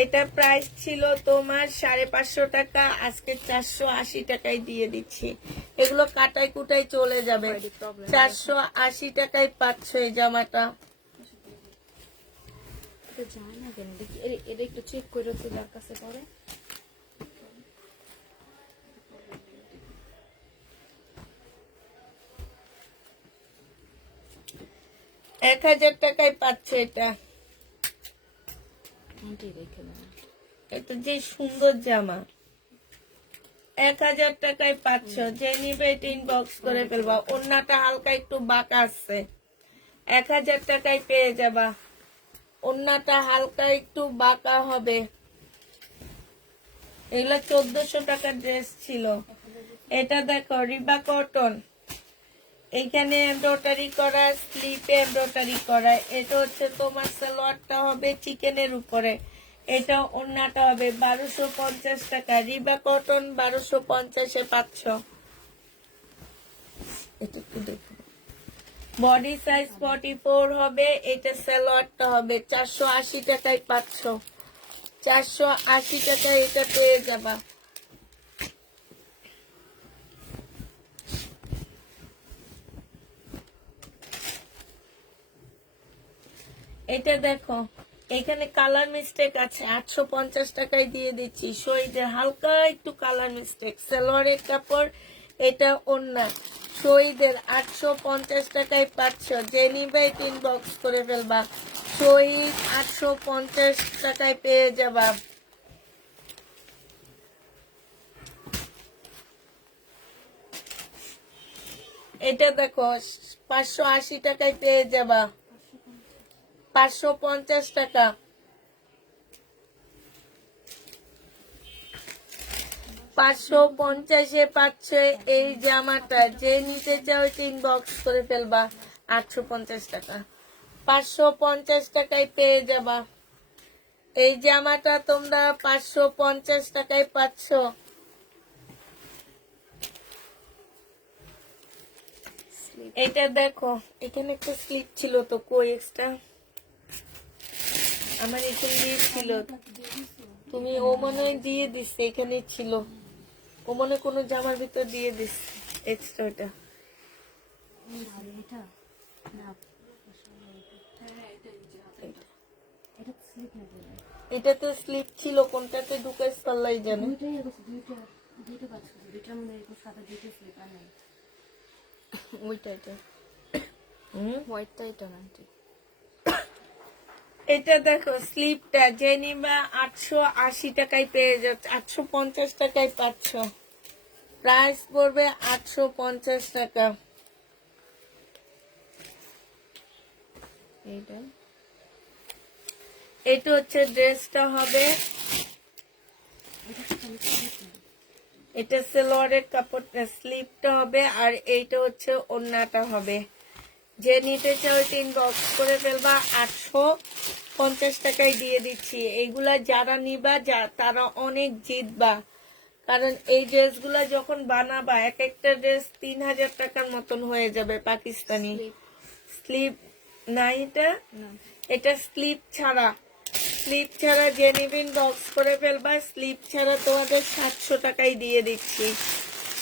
এটা প্রাইস ছিল তোমার 550 টাকা, আজকে 480 টাকায় দিয়ে দিচ্ছি। এগুলো কাটাই কুটাই চলে যাবে। 480 টাকায় পাচ্ছ এই জামাটা। যায় না কেন দেখি, এটা একটু চেক করে তো যার কাছে পরে। এক 1000 টাকায় পাচ্ছে এটা। আন্টি রেখে দেন। এটা যে সুন্দর জামা, 1000 টাকায় পাচ্ছ। যে নিবে এটা ইনবক্স করে ফেলবা। ওড়নাটা হালকা একটু বাঁকা আছে, 1000 টাকায় পেয়ে যাবা। ওড়নাটা হালকা একটু বাঁকা হবে। এগুলো 1400 টাকার ড্রেস ছিল। এটা দেখো রিবা কটন, এইখানে এমব্রয়ডারি করা, স্লিপে এমব্রয়ডারি করা। এটা হচ্ছে তোমার সালোয়ারটা হবে চিকেনের উপরে, এটা ওড়নাটা হবে 1250 টাকা। রিবা কটন 1250-এ পাচ্ছ। এটা একটু দেখো, বডি সাইজ 44 হবে। এটা সালোয়ারটা হবে 480 টাকায় পাচ্ছ, 480 টাকায় এটা পেয়ে যাবা। এটা দেখো, এখানে কালার মিস্টেক আছে, 850 টাকায় দিয়ে দিচ্ছি। শহীদের হালকা একটু কালার মিস্টেক, সালোয়ারের কাপড়, এটা ওড়না। শহীদের 850 টাকায় পাচ্ছ। যে নিবে ইনবক্স করে ফেলবা। শহীদ 850 টাকায় পেয়ে যাবা। এটা দেখো 580 টাকায় পেয়ে যাবা, 550 টাকা। 550-এ পাচ্ছে এই জামাটা। যে নিতে চাও ইনবক্স করে ফেলবা। 850 টাকা, 550 টাকায় পেয়ে যাবা। এই জামাটা তোমরা 550 টাকায় পাচ্ছ। এটা দেখো, এখানে একটা স্লিপ ছিল তো, কই এক্সট্রা? আমার এখানে দিয়েছিল, তুমি ও মনে হয় দিয়ে দিচ্ছে, এখানে ছিল। ও মনে কোনো জামার ভিতর দিয়ে দিচ্ছে এক্সট্রাটা। এটাতে স্লিপ ছিল, কোনটাতে ঢুকাই সাল্লাই জানে। ওইটা এটা হোয়াইটটা এটা না আন্টি। এটা দেখো স্লিপটা, যে নিবা 880 টাকায় পেয়ে যাচ্ছে, 850 টাকায় পাচ্ছ। প্রাইস পড়বে 850 টাকা। এইটা এটা হচ্ছে ড্রেসটা হবে, এটা সালোয়ারের কাপড়টা, স্লিপটা হবে, আর এইটা হচ্ছে ওড়নাটা হবে। যে নিতে চাও ইনবক্স করে ফেলবা। 850 টাকায় দিয়ে দিচ্ছি। এইগুলা যারা নিবা তারা অনেক জিতবা, কারণ এই ড্রেসগুলা যখন বানাবা এক একটা ড্রেস 3000 টাকার মতন হয়ে যাবে পাকিস্তানি। স্লিপ না, এটা না এটা স্লিপ ছাড়া, স্লিপ ছাড়া যে নিবেন বক্স করে ফেলবা, স্লিপ ছাড়া তোমাদের 700 টাকায় দিয়ে দিচ্ছি,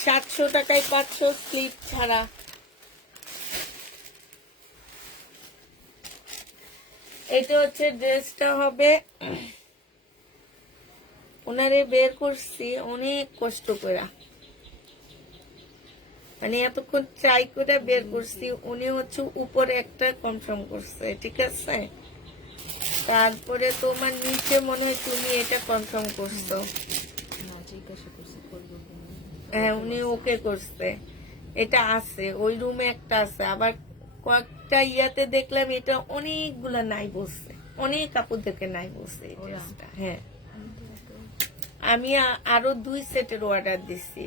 700 টাকায় পাচ্ছ স্লিপ ছাড়া। এটা হচ্ছে ড্রেসটা হবে, ওনারে বের করছি অনেক কষ্ট করে, মানে এতক্ষণ ট্রাই করে বের করছি, উনি হচ্ছে উপরে একটা কনফার্ম করছে, ঠিক আছে, তারপরে তোমার নিচে মনে হয় তুমি এটা কনফার্ম করছো। না জিজ্ঞাসা করছি করবো কিনা। হ্যাঁ উনি ওকে করছে, এটা আছে ওই রুমে একটা আছে, আবার কয়েকটা ইয়াতে দেখলাম এটা অনেকগুলা নাই বলছে, অনেক কাপড়দেরকে নাই বলছে এই ড্রেসটা। হ্যাঁ আমি আরো 2 সেটের অর্ডার দিচ্ছি।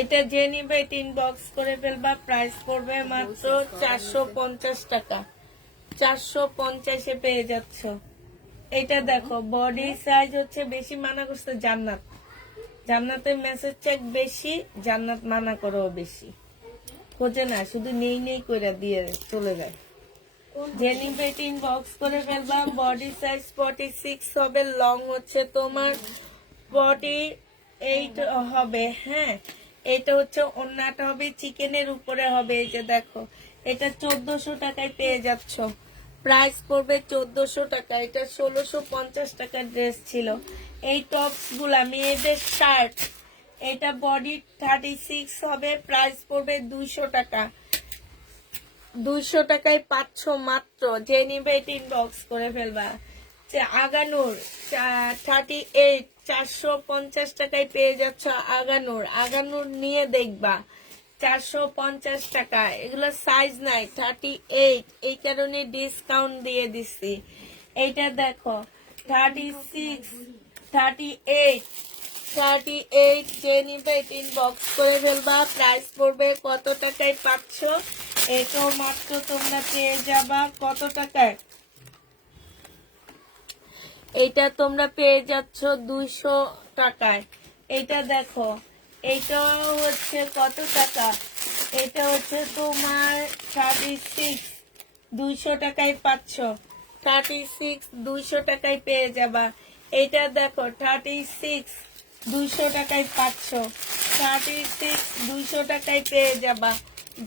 এটা যে নিবে 3 বক্স করে ফেলবা, প্রাইস পড়বে মাত্র 450 টাকা, 450-এ পেয়ে যাচ্ছ। এটা দেখো বডি সাইজ হচ্ছে বেশি মানা করছে জান্নাত, জান্নাতের মেসেজ চেক বেশি, জান্নাত মানা করো বেশি, খোঁজে না, শুধু নেই নেই করে দিয়ে চলে যায়। যে নিবে 3 বক্স করে ফেলবা, বডি সাইজ 46 হবে, লং হচ্ছে তোমার 48 হবে। হ্যাঁ এটা হচ্ছে ওন্নাটা হবে চিকেনের উপরে হবে, এই যে দেখো এটা 1400 টাকায় পেয়ে যাচ্ছ, প্রাইস পড়বে 1400 টাকা। এটা 1650 টাকার ড্রেস ছিল। এই টপস গুলা মেয়েদের শার্ট, এটা বডি 36 হবে, প্রাইস পড়বে 200 টাকা, 200 টাকায় পাচ্ছ মাত্র। যে নিবে 3 বক্স করে ফেলবা। আগানুর 38 450 টাকায় পেয়ে যাচ্ছ আগানুর, আগানুর নিয়ে দেখবা 450 টাকা, এগুলো সাইজ নাই 38, এই কারণে ডিসকাউন্ট দিয়ে দিচ্ছি। এইটা দেখো 36 38 38, যে নিবে 3 বক্স করে ফেলবা, প্রাইস পড়বে কত টাকায় পাচ্ছ, এটাও মাত্র তোমরা পেয়ে যাবা কত টাকায়, এইটা তোমরা পেয়ে যাচ্ছ 200 টাকায়। এইটা দেখো এইটাও হচ্ছে কত টাকা, এটা হচ্ছে তোমার 36, 200 টাকায় পাচ্ছ, 36 200 টাকায় পেয়ে যাবা। এইটা দেখো 36 200 টাকায় পাচ্ছ, 36 200 টাকায় পেয়ে যাবা।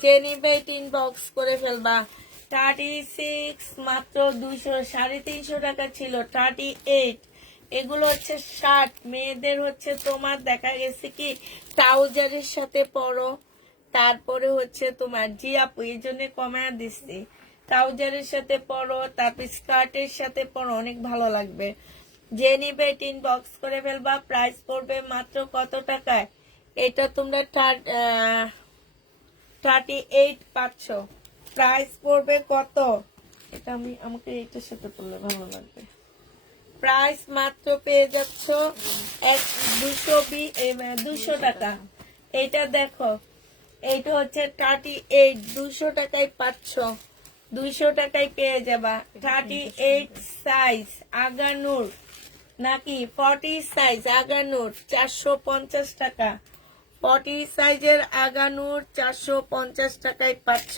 যে নিবে 3 বক্স করে ফেলবা, 36 মাত্র 200, 350 টাকা ছিল 38। এগুলো হচ্ছে শার্ট, মেয়েদের হচ্ছে তোমার দেখা গেছে কি ট্রাউজারের সাথে পরো, তারপরে হচ্ছে তোমার জি আপু এই জন্য কমায়া দিচ্ছি, ট্রাউজারের সাথে পরো, তারপর স্কার্টের সাথে পরো, অনেক ভালো লাগবে। যে নিবে 3 বক্স করে ফেলবা, প্রাইস পড়বে মাত্র কত টাকায়, এটা তোমরা 38 পাচ্ছ, প্রাইস পড়বে কত, এটা আমাকে এটার সাথে পড়লে ভালো লাগবে, প্রাইস মাত্র পেয়ে যাচ্ছ 200 টাকা। এটা দেখো এইটা হচ্ছে 38, 200 টাকায় পাচ্ছ, 200 টাকায় পেয়ে যাবা। 38 সাইজ আগানুর নাকি 40 সাইজ আগানুর 450 টাকা, 40 সাইজের আগানুর 450 টাকায় পাচ্ছ।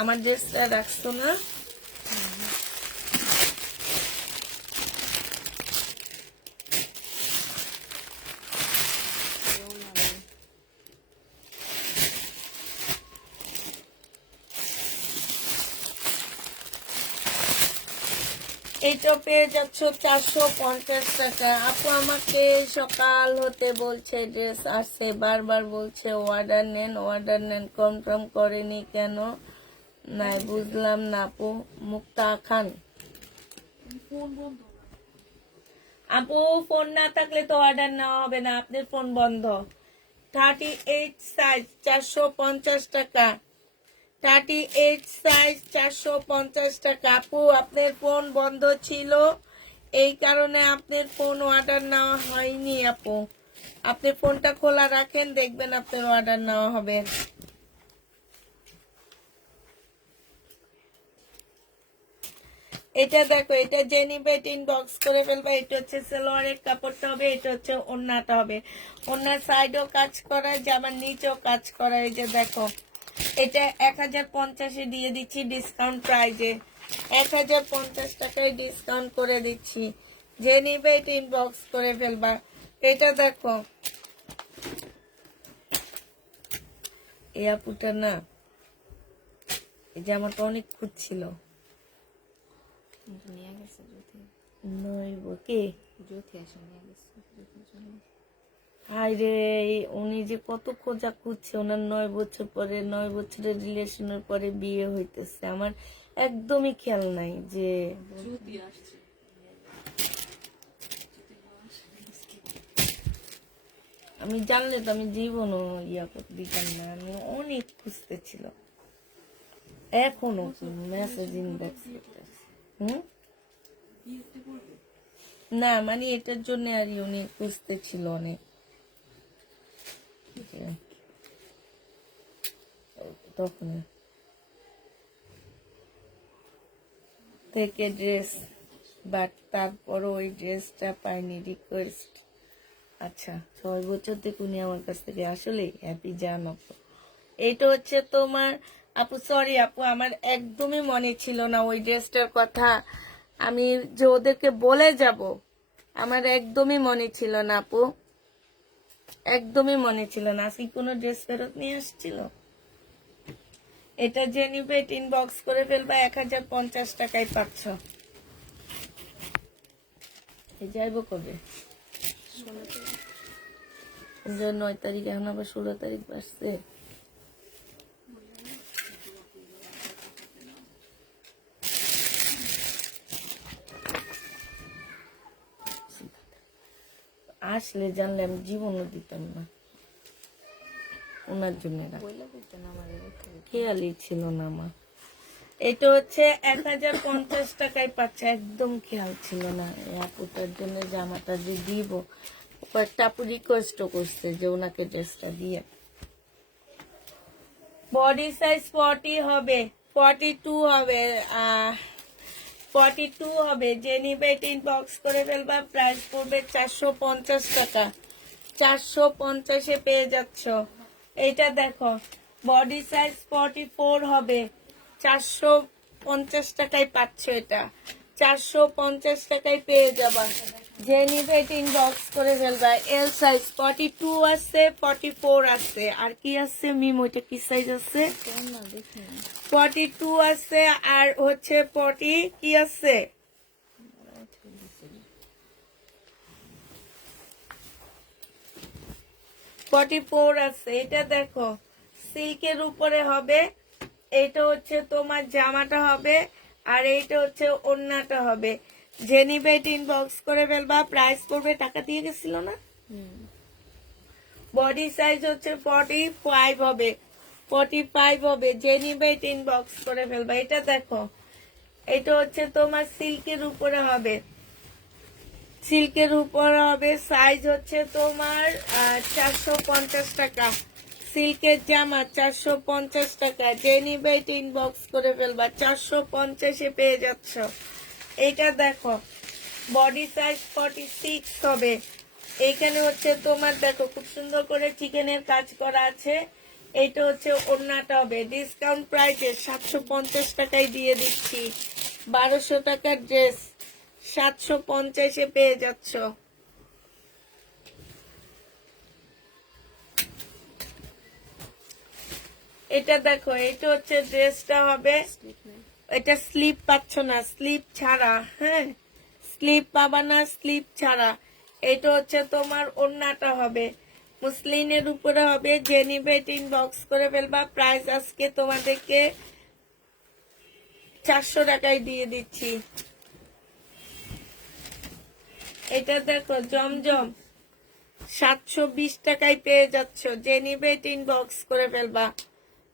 আমার ড্রেসটা রাখছো না, এইটা পেয়ে যাচ্ছ 450 টাকা। আপু আমাকে সকাল হতে বলছে ড্রেস আসছে, বারবার বলছে অর্ডার নেন অর্ডার নেন, কনফার্ম করেনি কেন, নাই বুঝলাম না আপু। মুক্তা খান আপু ফোন না থাকলে তো অর্ডার নেওয়া হবে না, আপনার ফোন বন্ধ। 38 সাইজ 450 টাকা, 38 সাইজ 450 টাকা। আপু আপনার ফোন বন্ধ ছিল, এই কারণে আপনার ফোন অর্ডার নেওয়া হয়নি। আপু আপনি ফোনটা খোলা রাখেন, দেখবেন আপনার অর্ডার নেওয়া হবে। এটা দেখো, এটা যে নিবে ইনবক্স করে ফেলবা। এটা হচ্ছে সালোয়ারের কাপড়টা হবে, এটা হচ্ছে ওড়নাটা হবে। ওড়নার সাইডেও কাজ করা, জামার নিচেও কাজ করা। এই যে দেখো, এটা 1050 দিয়ে দিচ্ছি ডিসকাউন্ট প্রাইজে। 1050 টাকায় ডিসকাউন্ট করে দিচ্ছি। যে নিবে এটা ইনবক্স করে ফেলবা। এটা দেখো, এই আপুটা না, এই জামাটা অনেক খুঁজছিল। কিন্তু নিয়ে গেছে জ্যোতি। নইব কি জ্যোতি এসে নিয়ে গেছে জ্যোতির জন্য। হাই রে, উনি যে কত খোঁজা খুঁজছে। ওনার 9 বছর পরে, 9 বছরের রিলেশনের পরে বিয়ে হইতেছে। আমার একদমই খেয়াল নাই যে আমি জানলে তো আমি জীবনও ইয়া করতে দিতাম না। আমি অনেক খুঁজতেছিল, এখনো মেসেজ ইনবক্স করতেছে। না মানে এটার জন্য আর উনি খুঁজতেছিল অনেক। তখন থেকে ড্রেস, বাট তারপরও ওই ড্রেসটা পাইনি। রিকোয়েস্ট, আচ্ছা 6 বছর থেকে উনি আমার কাছ থেকে আসলে হ্যাপি জান আপু। এইটা হচ্ছে তোমার আপু, সরি আপু, আমার একদমই মনে ছিল না ওই ড্রেসটার কথা। আমি যে ওদেরকে বলে যাব, আমার একদমই মনে ছিল না আপু, একদমই মনে ছিল না। আজকে কোনো ড্রেস ফেরত নিয়ে আসছিল। এটা যে নিবে ইনবক্স করে ফেলবা। 1050 টাকায় পাচ্ছ। যাইবো কবে? 9 তারিখ, এখন আবার 16 তারিখ বাসছে। আসলে জানলে আমি জীবনও দিতাম না ওনার জন্য। বইলা দিত না আমার রেখে। খেয়ালই ছিল না আমার। এটা হচ্ছে 1050 টাকায় পাচ্ছে, একদম খেয়াল ছিল না। এই আপুটার জন্য জামাটা যে দিব, কয়েকটা আপু রিকোয়েস্টও করছে যে ওনাকে ড্রেসটা দিয়ে। বডি সাইজ 40 হবে, 42 হবে, 42 হবে। যে নিবে ইনবক্স করে ফেলবা। প্রাইস পড়বে 450 টাকা। 450-এ পেয়ে যাচ্ছ। এইটা দেখো, বডি সাইজ 44 হবে, 450 টাকায় পাচ্ছ। এটা 450 টাকায় পেয়ে যাবা। যে নিবে এটা ইনবক্স করে ফেলবা। এল সাইজ 42 আছে, 44 আছে, আর কি আছে মিম, ওইটা কি সাইজ আছে? কেন না দেখি না। 42 আছে, আর হচ্ছে 40 কি আছে, 44 আছে। এটা দেখো, সিল্কের উপরে হবে। এটা হচ্ছে তোমার জামাটা হবে, আর এইটা হচ্ছে ওড়নাটা হবে। যে নিবে ইনবক্স করে ফেলবা। প্রাইস পড়বে, টাকা দিয়ে গেছিল না। বডি সাইজ হচ্ছে 45 হবে, 45 হবে। যে নিবে ইনবক্স করে ফেলবা। এটা দেখো, এটা হচ্ছে তোমার সিল্কের উপরে হবে, সিল্কের উপরে হবে। সাইজ হচ্ছে তোমার 450 টাকা। সিল্কের জামা 450 টাকা। যে নিবে ইনবক্স করে ফেলবা। 450-এ পেয়ে যাচ্ছ। এটা দেখো, বডি সাইজ 46 হবে। এইখানে হচ্ছে তোমার দেখো খুব সুন্দর করে চিকেনের কাজ করা আছে। এইটা হচ্ছে ওড়নাটা হবে। ডিসকাউন্ট প্রাইসে 750 টাকায় দিয়ে দিচ্ছি। 1200 টাকার ড্রেস 750-এ পেয়ে যাচ্ছ। এটা দেখো, এটা হচ্ছে ড্রেসটা হবে। এটা স্লিপ পাচ্ছ না, স্লিপ ছাড়া। হ্যাঁ, স্লিপ পাবা না, স্লিপ ছাড়া। এটা হচ্ছে তোমার ওড়নাটা হবে, মুসলিনের উপরে হবে। যে নিবে ইনবক্স করে ফেলবা। প্রাইস আজকে তোমাদেরকে 400 টাকায় দিয়ে দিচ্ছি। এটা দেখো, জমজম 720 টাকায় পেয়ে যাচ্ছ। যে নিবে ইনবক্স করে ফেলবা।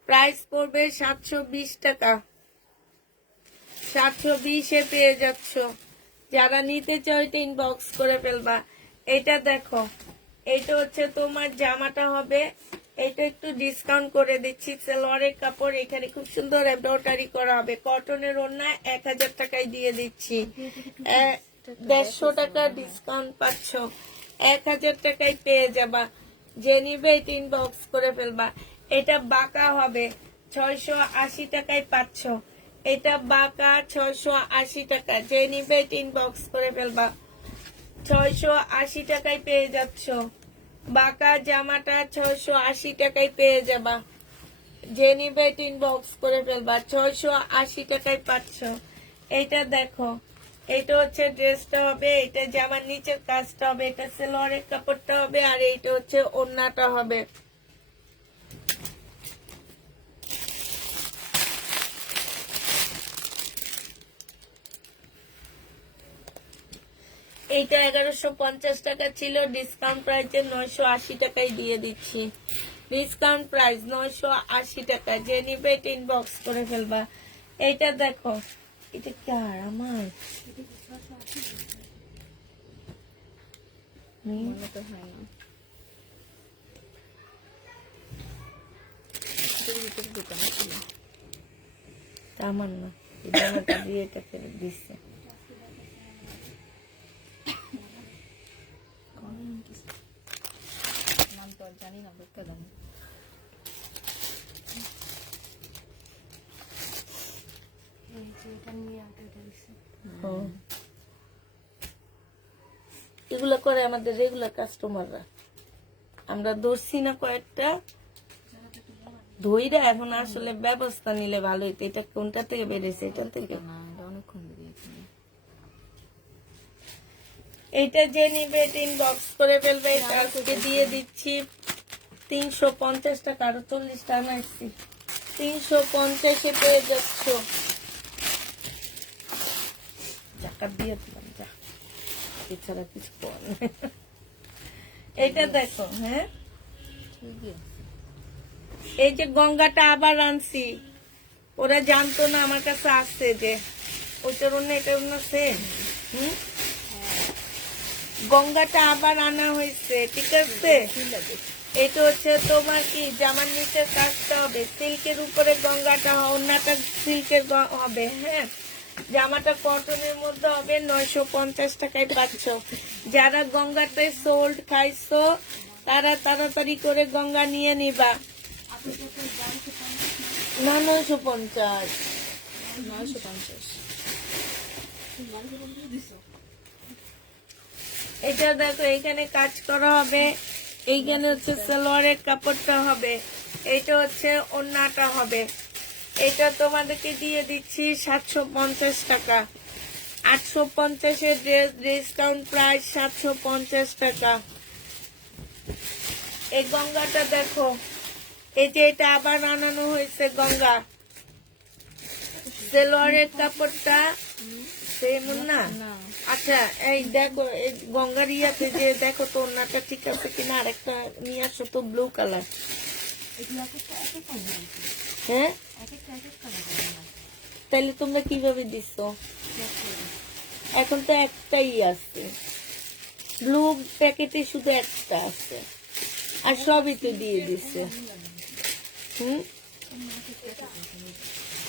প্রাইস পড়বে 720 টাকা। 720-এ পেয়ে যাচ্ছ। যারা নিতে চাও এটা ইনবক্স করে ফেলবা। এটা দেখো, এটা হচ্ছে তোমার জামাটা হবে। এটা একটু ডিসকাউন্ট করে দিচ্ছি। সালোয়ারের কাপড় এখানে খুব সুন্দর এমব্রয়ডারি করা হবে, কটনের ওড়না 1000 টাকায় দিয়ে দিচ্ছি। 150 টাকা ডিসকাউন্ট পাচ্ছ, 1000 টাকায় পেয়ে যাবা। যে নিবে ইনবক্স করে ফেলবা। এটা বাঁকা হবে, 680 টাকায় পাচ্ছ। এটা বাঁকা 680 টাকা, যে নিবে ইনবক্স করে ফেলবা। 680 টাকায় পেয়ে যাচ্ছ। বাঁকা জামাটা 680 টাকায় পেয়ে যাবা। যে নিবে ইনবক্স করে ফেলবা। 680 টাকায় পাচ্ছ। এটা দেখো, এটা হচ্ছে ড্রেসটা হবে, এটা জামার নিচের কাজটা হবে, এটা সালোয়ারের কাপড়টা হবে, আর এইটা হচ্ছে ওড়নাটা হবে। এইটা 1150 টাকা ছিল, ডিসকাউন্ট প্রাইসে 980 টাকায় দিয়ে দিচ্ছি। ডিসকাউন্ট প্রাইস 980 টাকা, যে নিবে ইনবক্স করে ফেলবা। এইটা দেখো, এটা কি আর আমার মনে তো হয় না। এটার ভিতরে দোকানে ছিল। তা আমার না, এটা আমাকে দিয়ে এটা ফেরত দিচ্ছে। নাম তো আর জানি না, বোকা দাম। হুম। এগুলো করে আমাদের রেগুলার কাস্টমাররা। আমরা ধরছি না কয়েকটা, ধইরা এখন আসলে ব্যবস্থা নিলে ভালো হইতো। এটা কোনটা থেকে বেড়েছে? এটা থেকে। না, এটা অনেকক্ষণ ধরে এখানে। এইটা যে নিবে ইনবক্স করে ফেলবে। এটা আজকে দিয়ে দিচ্ছি 350 টাকা, আরো 40 টাকা আসছি। 350-এ পেয়ে যাচ্ছ। টাকা দিয়ে দিলাম, যা, এছাড়া কিছু কর নেই। এইটা দেখো, হ্যাঁ, ঠিকই আছে। এই যে গঙ্গাটা আবার আনছি, ওরা জানতো না আমার কাছে আসছে, যে ওইটার অন্য এটার অন্য সেম। গঙ্গাটা আবার আনা হয়েছে, ঠিক আছে। এটা হচ্ছে তোমার কি জামার নিচের কাজটা হবে, সিল্কের উপরে গঙ্গাটা, ওড়নাটা সিল্কের হবে, হ্যাঁ। জামাটা কটনের মধ্যে হবে, 950 টাকায় পাচ্ছ। যারা গঙ্গাতে সোল্ড খাইছো তারা তাড়াতাড়ি করে গঙ্গা নিয়ে নিবা। না, 950। 950। এটা দেখো, এখানে কাজ করা হবে, এইখানে হচ্ছে সালোয়ারের কাপড়টা হবে, এইটা হচ্ছে ওড়নাটা হবে। এটা তোমাদেরকে দিয়ে দিচ্ছি 750 টাকা। 850-এর ড্রেস, ডিসকাউন্ট প্রাইস 750 টাকা। এই গঙ্গাটা দেখো, এই যে এটা আবার আনানো হয়েছে গঙ্গা। সালোয়ারের কাপড়টা সেম না? না, আচ্ছা, এই দেখো, এই গঙ্গার ইয়াতে যে দেখো তো ওড়নাটা ঠিক আছে কিনা। আর একটা নিয়ে আসো তো, ব্লু কালার। হ্যাঁ, তাহলে তোমরা কিভাবে দিচ্ছ? এখন তো একটাই আছে, ব্লু প্যাকেটে শুধু একটা আছে, আর সবই তো দিয়ে দিচ্ছে। হুম,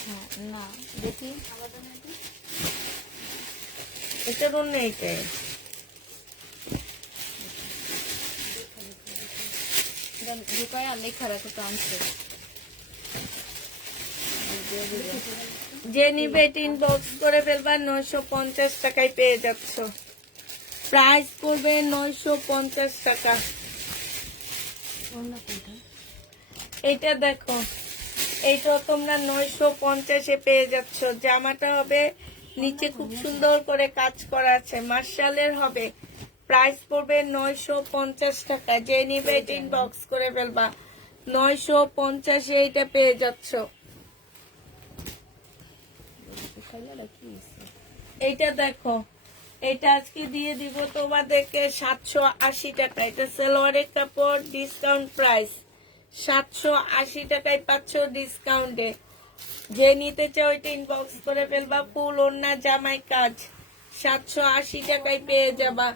হ্যাঁ, না, দেখি। এটার অন্য এইটাই। ঢুকায় আর লেখা রাখো তো আনছে। যে নিবে ইনবক্স করে ফেলবা। 950 টাকায় পেয়ে যাচ্ছ। প্রাইস পড়বে 950 টাকা। এটা দেখো, এইটা তোমরা 950-এ পেয়ে যাচ্ছ। জামাটা হবে নিচে খুব সুন্দর করে কাজ করা আছে, মার্শালের হবে। প্রাইস পড়বে 950 টাকা। যে নিবে ইনবক্স করে ফেলবা। 950-এ এটা পেয়ে যাচ্ছ। এইটা দেখো, এটা আজকে দিয়ে দিব তোমাদেরকে 780 টাকা। এটা সালোয়ারের কাপড়, ডিসকাউন্ট প্রাইস 780 টাকায় পাচ্ছ ডিসকাউন্টে। যে নিতে চাও এটা ইনবক্স করে ফেলবা। ফুল ওড়না জামাই কাজ, 780 টাকায় পেয়ে যাবা।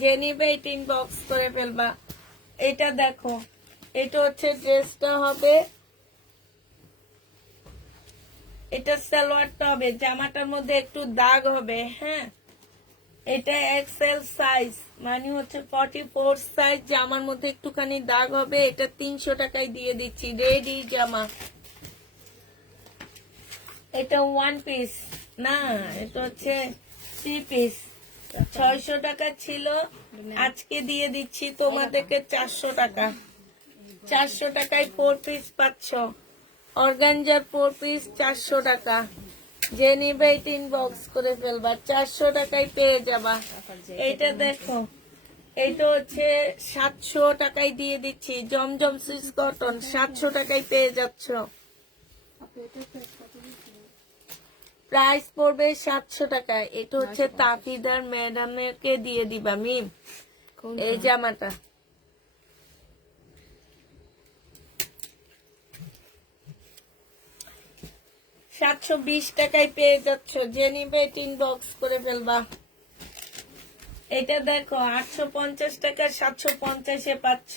যে নিবে এটা ইনবক্স করে ফেলবা। এটা দেখো, এটা হচ্ছে ড্রেসটা হবে, এটা সালোয়ারটা হবে, জামাটার মধ্যে একটু দাগ হবে। হ্যাঁ, এটা এক্সেল সাইজ, মানে হচ্ছে 44 সাইজ, জামার মধ্যে একটুখানি দাগ হবে। এটা 300 টাকায় দিয়ে দিচ্ছি, রেডি জামা। এটা 1 পিস না, এটা হচ্ছে 3 পিস। 600 টাকা ছিল, আজকে দিয়ে দিচ্ছি তোমাদেরকে 400 টাকা। 400 টাকায় 4 পিস পাচ্ছ। অর্গানজার 4 পিস 400 টাকা। যে নিবে ইনবক্স করে ফেলবা, 400 টাকায় পেয়ে যাবা। এইটা দেখো, এইটা হচ্ছে 700 টাকায় দিয়ে দিচ্ছি, জমজম সুইস কটন, 700 টাকায় পেয়ে যাচ্ছ। প্রাইস পড়বে 700 টাকা। এটা হচ্ছে তাফিদার ম্যাডামকে দিয়ে দিবা মিম, এই জামাটা। $720 টাকায় পেয়ে যাচ্ছ, যে নিবে ইনবক্স করে ফেলবা। এটা দেখো 850 টাকা, 750-এ পাচ্ছ।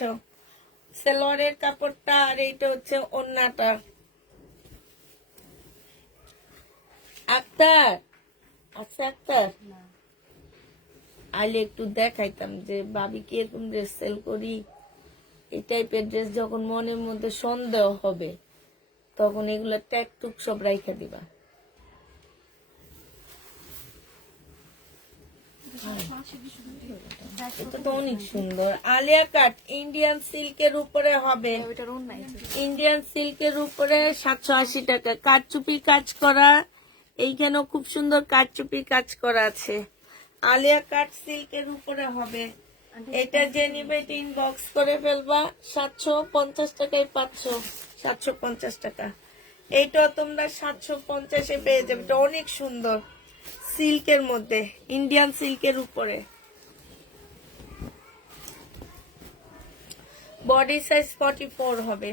সেলোয়ারের কাপড়টা, আর এইটা হচ্ছে ওড়নাটা। আক্তার, আচ্ছা আক্তার, আইলে একটু দেখাইতাম যে ভাবি কি এরকম ড্রেস সেল করি। এই টাইপের ড্রেস যখন মনের মধ্যে সন্দেহ হবে, তখন এগুলো ট্যাগ টুক সব রাইখা দিবা। এটা তো অনেক সুন্দর। আলিয়া কাট ইন্ডিয়ান সিল্কের উপরে হবে, ইন্ডিয়ান সিল্কের উপরে 780 টাকা। কারচুপি কাজ করা, এইখানেও খুব সুন্দর কারচুপি কাজ করা আছে। আলিয়া কাট সিল্কের উপরে হবে। এটা যে নিবে ইনবক্স করে ফেলবা, 750 টাকায় পাচ্ছ। 750 টাকা। এইটা তোমরা 750-এ পেয়ে যাবে। এটা অনেক সুন্দর, সিল্কের মধ্যে, ইন্ডিয়ান সিল্কের উপরে। বডি সাইজ 44 হবে।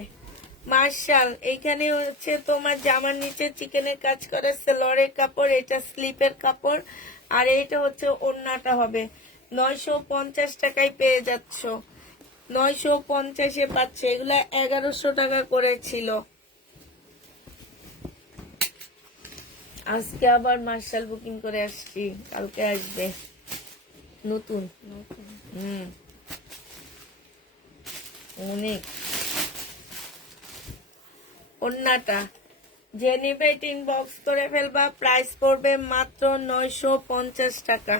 মার্শাল, এইখানে হচ্ছে তোমার জামার নিচে চিকেনের কাজ করে, সেলোয়ারের কাপড়, এটা স্লিপের কাপড়, আর এইটা হচ্ছে ওড়নাটা হবে। 950 টাকায় পেয়ে যাচ্ছ। 950-এ পাচ্ছ। এগুলা 1100 টাকা করে ছিল। আজকে আবার মার্শাল বুকিং করে আসছি, কালকে আসবে নতুন। অনেক। ওড়নাটা যে নিবে ইনবক্স করে ফেলবা, প্রাইস পড়বে মাত্র 950 টাকা।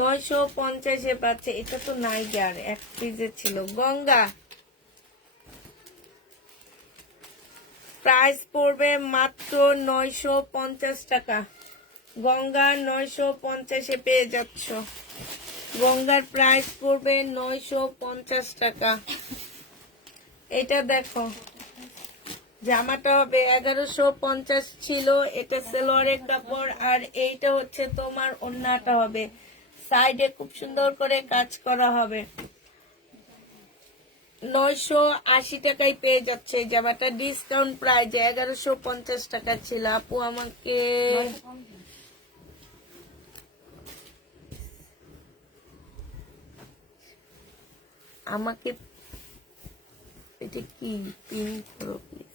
950-এ পাচ্ছে। এটা তো নাইজার, এক পিসে ছিল। গঙ্গা, প্রাইস পড়বে মাত্র 950 টাকা। গঙ্গা 950-এ পেয়ে যাচ্ছ। গঙ্গার প্রাইস পড়বে 950 টাকা। এটা দেখো, জামাটা হবে 1150 ছিল, এটা সেলোয়ারের কাপড়, আর এইটা হচ্ছে তোমার ওড়নাটা হবে। সাইডে খুব সুন্দর করে কাজ করা হবে। 980 টাকায় পেয়ে যাচ্ছে এই জামাটা। ডিসকাউন্ট প্রাইস 1150 টাকা ছিল। আপু আমাকে আমাকে এটা কি পিন করো প্লিজ।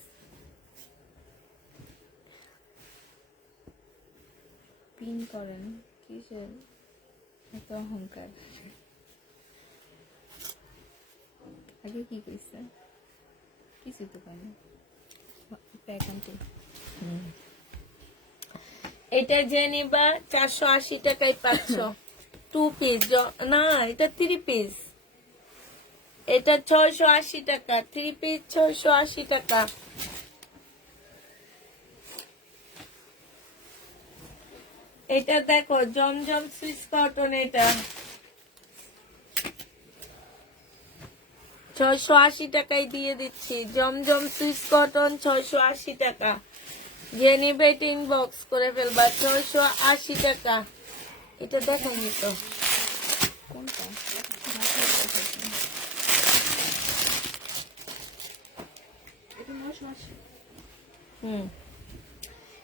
পিন করেন কিসের এত অহংকার? আগে কি কইছে? কিছু তো পাইনি। এটা যে নিবা 480 টাকায় পাচ্ছ। 2 পিস না, এটা 3 পিস। এটা 680 টাকা। 3 পিস 680 টাকা। এটা দেখো, জমজম সুইস কটন, এটা 680 টাকায় দিয়ে দিচ্ছি। জমজম সুইস কটন 680 টাকা। যে নিবে ইনবক্স করে ফেলবা, 680 টাকা। এটা দেখেনি তো, কোনটা?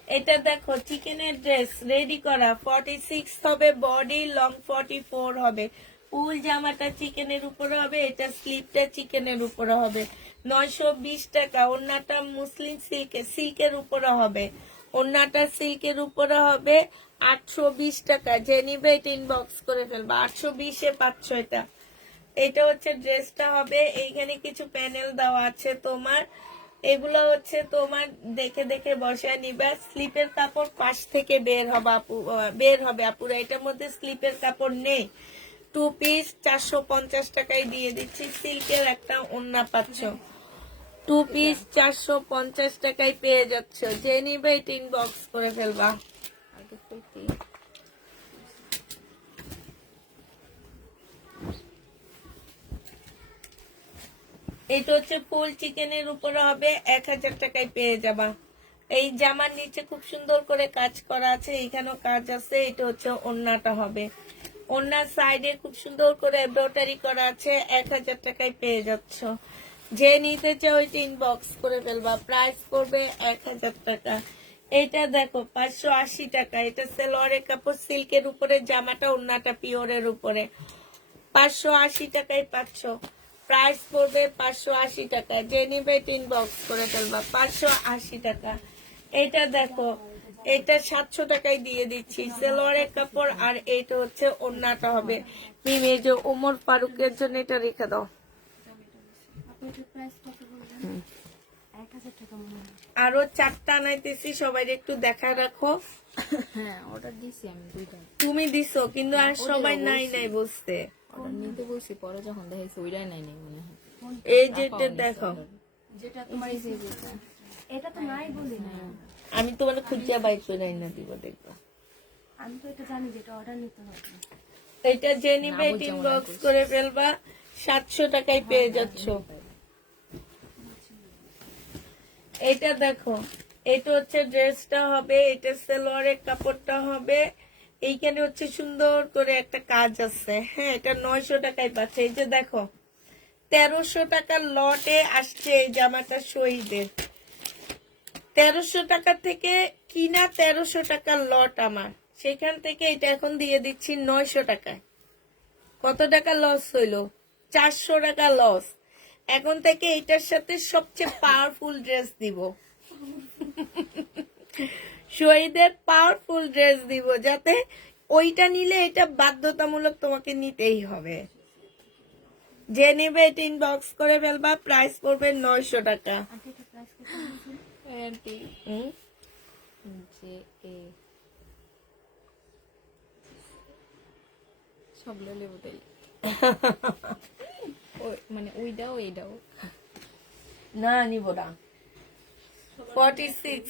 এটা দেখো, চিকেনের ড্রেস রেডি করা, 46 হবে বডি, লং 44 হবে। ফুল জামাটা চিকেনের উপরে হবে, এটা স্লিপটা চিকেনের উপরে হবে 920 টাকা। ওড়নাটা মুসলিম সিল্কের উপরে হবে, ওড়নাটা সিল্কের উপরে হবে 820 টাকা। যে নিবে এটা ইনবক্স করে ফেলবা, 820-এ পাচ্ছ এটা। এটা হচ্ছে ড্রেসটা হবে, এইখানে কিছু প্যানেল দেওয়া আছে তোমার, এগুলো হচ্ছে তোমার দেখে দেখে বসায় নিবা। স্লিপের কাপড় পাশ থেকে বের হবে আপু, বের হবে আপুরা, এটার মধ্যে স্লিপের কাপড় নেই। 2 পিস 450 টাকায় দিয়ে দিচ্ছি, সিল্কের একটা ওড়না পাচ্ছ, 2 পিস 450 টাকায় পেয়ে যাচ্ছ। যে নিবে এটা ইনবক্স করে ফেলবা। আগে ফুলটি এটা হচ্ছে ফুল চিকেনের উপরে হবে, 1000 টাকায় পেয়ে যাবা। এই জামার নিচে খুব সুন্দর করে কাজ করা আছে, এইখানেও কাজ আছে। এটা হচ্ছে ওড়নাটা হবে, ওড়নার সাইডে খুব সুন্দর করে এমব্রয়ডারি করা আছে, 1000 টাকায় পেয়ে যাচ্ছ। যে নিতে চাও ওইটা ইনবক্স করে ফেলবা, প্রাইস পড়বে 1000 টাকা। এটা দেখো 580 টাকা, এটা সেলোয়ারের কাপড়, সিল্কের উপরে জামাটা, ওড়নাটা পিওরের উপরে 580 টাকায় পাচ্ছ। প্রাইস পড়বে 580 টাকা। যে নিবে ইনবক্স করে ফেলবা, 580 টাকা। এটা দেখো, এটা 700 টাকায় দিয়ে দিচ্ছি, সেলোয়ারের কাপড়, আর এটা হচ্ছে ওড়নাটা হবে। মিমি এই যে ওমর ফারুকের জন্য এটা রেখে দাও। আরো 4টা আনাইতেছি, সবাই একটু দেখায় রাখো। হ্যাঁ অর্ডার দিছি আমি 2টা। তুমি দিছো কিন্তু আর সবাই নাই নাই বুঝতে। অর্ডার নিতে বলছি, পরে যখন দেখাইছি ওইটাই নাই নাই মনে হয়। এই যেটা দেখো, যেটা তোমার এই যে এটা তো নাই বলি না, আমি তোমার খুঁজিয়া বাইক করে না দিব, দেখবো। আমি তো এটা জানি যে এটা অর্ডার নিতে হবে। এটা যে নিবে ইনবক্স করে ফেলবা, 700 টাকায় পেয়ে যাচ্ছ। এটা দেখো, এটা হচ্ছে ড্রেসটা হবে, এটা সালোয়ারের কাপড়টা হবে, এইখানে হচ্ছে সুন্দর করে একটা কাজ আছে। হ্যাঁ, এটা 900 টাকায় পাচ্ছে। এই যে দেখো 1300 টাকার লটে আসছে এই জামাটা শহীদের, 1300 টাকা থেকে কিনা 1300 টাকার লট আমার, সেখান থেকে এটা এখন দিয়ে দিচ্ছি 900 টাকায়। কত টাকা লস হইলো? 400 টাকা লস। এখন থেকে এটার সাথে সবচেয়ে পাওয়ারফুল ড্রেস দিব, শহীদের পাওয়ারফুল ড্রেস দিব, যাতে ওইটা নিলে এটা বাধ্যতামূলক তোমাকে নিতেই হবে। যে নেবে এটা ইনবক্স করে ফেলবা, প্রাইস পড়বে 900 টাকা। আন্টি এটা প্রাইস কত বলছেন? আন্টি হুম? যে এ সব ললে বোতাই ওই মানে ওইটাও এইটাও না নিব না। 46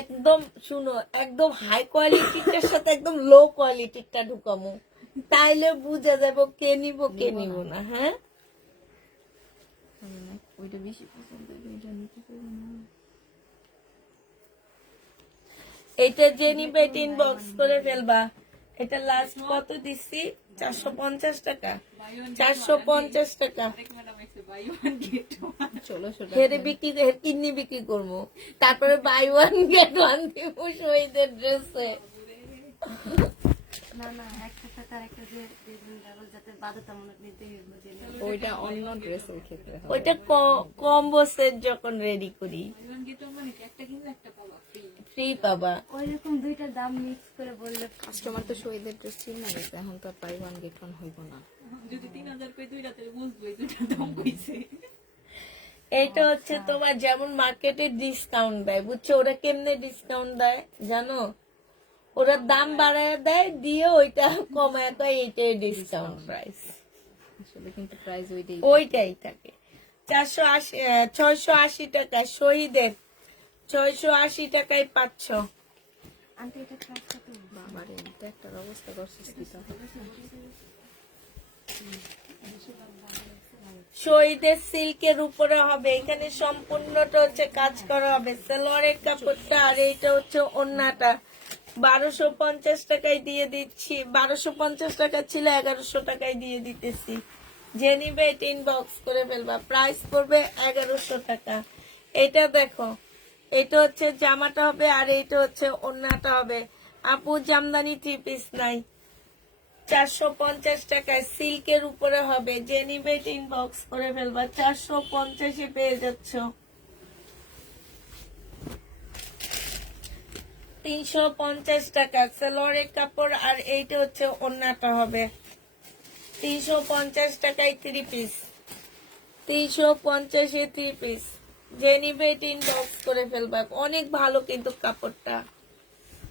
একদম, শুনো, একদম হাই কোয়ালিটিটার সাথে একদম লো কোয়ালিটিটা ঢুকামো, তাইলে বুঝা যাবো কে নিব কে নিব না। হ্যাঁ, আমি না ওইটা বেশি পছন্দ, ওইটা নিতে পারবো না। এটা যে নিবে এটা ইনবক্স করে ফেলবা। এটা লাস্ট কত দিচ্ছি? 450 টাকা, 450 টাকা। 1600 টাকা হেরে বিক্রি, কিডনি বিক্রি করবো, তারপরে বাই ওয়ান গেট ওয়ান দিব শহীদের ড্রেসে। না না, একটা টাকার একটা যে ডাবল, যাতে বাধ্যতামূলক নিতে হবে যে নেবে। ওইটা অন্য ড্রেসের ক্ষেত্রে হবে। ওইটা কম্বো সেট যখন রেডি করি ফ্রি পাবা। ওইরকম দুইটার দাম মিক্স করে বললে কাস্টমার তো শহীদের ড্রেস চিন্তা গেছে, এখন তো আর বাই ওয়ান গেট ওয়ান হইব না। এইটা হচ্ছে তোমার যেমন মার্কেটে ডিসকাউন্ট দেয়, বুঝছো? ওরা কেমনে ডিসকাউন্ট দেয় জানো? ওরা দাম বাড়ায় দেয়, দিয়ে ওইটা কমায় দেয়, এইটাই ডিসকাউন্ট প্রাইস। আসলে কিন্তু প্রাইস ওইটাই। ওইটাই থাকে। 680 টাকা শহীদের, 680 টাকায় পাচ্ছ। আন্টি এটা প্রাইস কত? বাবারে তো একটা অবস্থা করছিস কি তাহলে। শহীদের সিল্কের উপরে হবে, এখানে সম্পূর্ণটা হচ্ছে কাজ করা হবে, সালোয়ারের কাপড়টা, আর এইটা হচ্ছে ওড়নাটা। 1250 টাকায় দিয়ে দিচ্ছি, 1250 টাকা ছিল, 1100 টাকায় দিয়ে দিতেছি। যে নিবে এটা ইনবক্স করে ফেলবা, প্রাইস পড়বে 1100 টাকা। এটা দেখো, এটা হচ্ছে জামাটা হবে, আর এইটা হচ্ছে ওড়নাটা হবে। আপু জামদানি 3 পিস নাই, 450 টাকায় সিল্কের উপরে হবে, যে নিবে ইনবক্স করে ফেলবা। 450-এ পেয়ে যাচ্ছ। 350 টাকা সালোয়ারের কাপড়, আর এইটা হচ্ছে ওড়নাটা হবে। 350 টাকায় 3 পিস, 350-এ 3 পিস, যে নিবে ইনবক্স করে ফেলবা। অনেক ভালো কিন্তু কাপড়টা,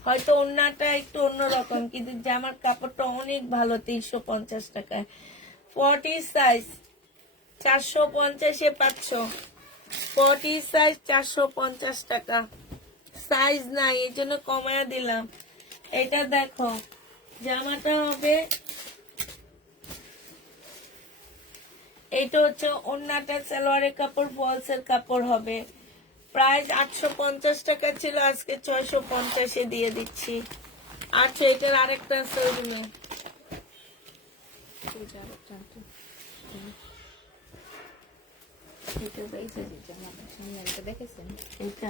হয়তো ওড়নাটা একটু অন্যরকম, কিন্তু জামার কাপড়টা অনেক ভালো। 350 টাকায় 40 সাইজ 450-এ পাচ্ছ। 40 সাইজ 450 টাকা। সাইজ নাই এই জন্য কমায়া দিলাম। এটা দেখো, জামাটা হবে, এটা হচ্ছে ওড়নাটা সালোয়ারের কাপড়, ফলসের কাপড় হবে। প্রাইস 850 টাকা ছিল, আজকে 650-এ দিয়ে দিচ্ছি। আচ্ছা, এটার আরেকটা শোরুমে ওইটা আরেকটা আছে। এটা দেখছে যে জামা সামনে এটা দেখেছেন এটা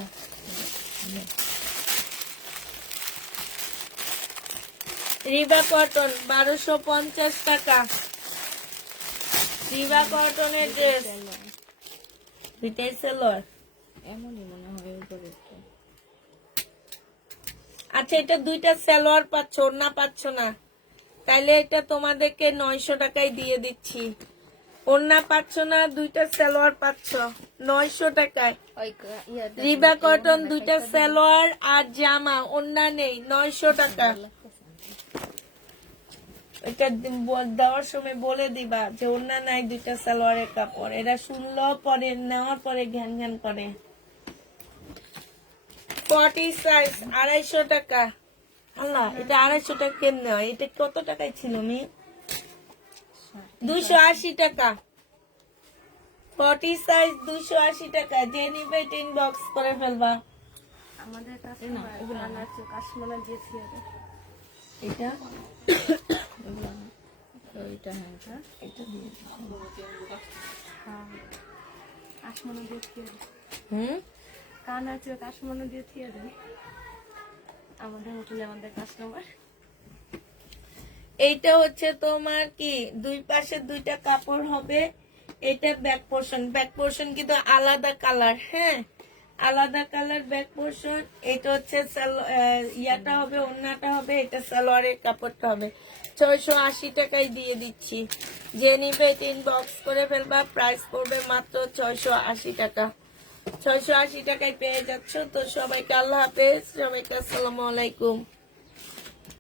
রিবা কটন 1250 টাকা। রিবা কটনের ড্রেস, দুইটাই সালোয়ার। এমনই মনে হয় উপরে একটা। আচ্ছা, এটা দুইটা সালোয়ার পাচ্ছ, ওড়না পাচ্ছ না, তাইলে এটা তোমাদেরকে 900 টাকায় দিয়ে দিচ্ছি। ওড়না পাচ্ছ না, দুইটা সালোয়ার পাচ্ছ 900 টাকায়। ওই রিবা কটন দুইটা সালোয়ার আর জামা, ওড়না নেই, 900 টাকা। এটা দেওয়ার সময় বলে দিবা যে ওড়না নাই, দুইটা সালোয়ারের কাপড়। এটা শুনলো পরে, নেওয়ার পরে ঘ্যান ঘ্যান করে। 40 সাইজ 250 টাকা। আল্লাহ, এটা 250 টাকা কেমনে হয়? এটা কত টাকায় ছিল মি? 280 টাকা। 40 সাইজ 280 টাকা, যে নিবে ইনবক্স করে ফেলবা। আমাদের কাস্টমার কাস্টমার দিয়েছি এটা ওইটা হ্যাঁ এটা দিয়ে হ্যাঁ কাশ্মীর দিয়ে থিয়ে হুম কান আছে কাশ্মীর দিয়ে থিয়ে দেন আমাদের হোটেলে আমাদের কাস্টমার। এইটা হচ্ছে তোমার কি, দুই পাশে দুইটা কাপড় হবে। এটা ব্যাক পোর্শন, ব্যাক পোর্শন কিন্তু আলাদা কালার, হ্যাঁ আলাদা কালার ব্যাক পোর্শন। এটা হচ্ছে ইয়াটা হবে, ওড়নাটা হবে, এটা সালোয়ারের কাপড়টা হবে। 680 টাকায় দিয়ে দিচ্ছি, যে নিবে ইনবক্স করে ফেলবা। প্রাইস পড়বে মাত্র 680 টাকা। 680 টাকায় পেয়ে যাচ্ছ। তো সবাইকে আল্লাহ হাফেজ, সবাইকে আসসালামু আলাইকুম।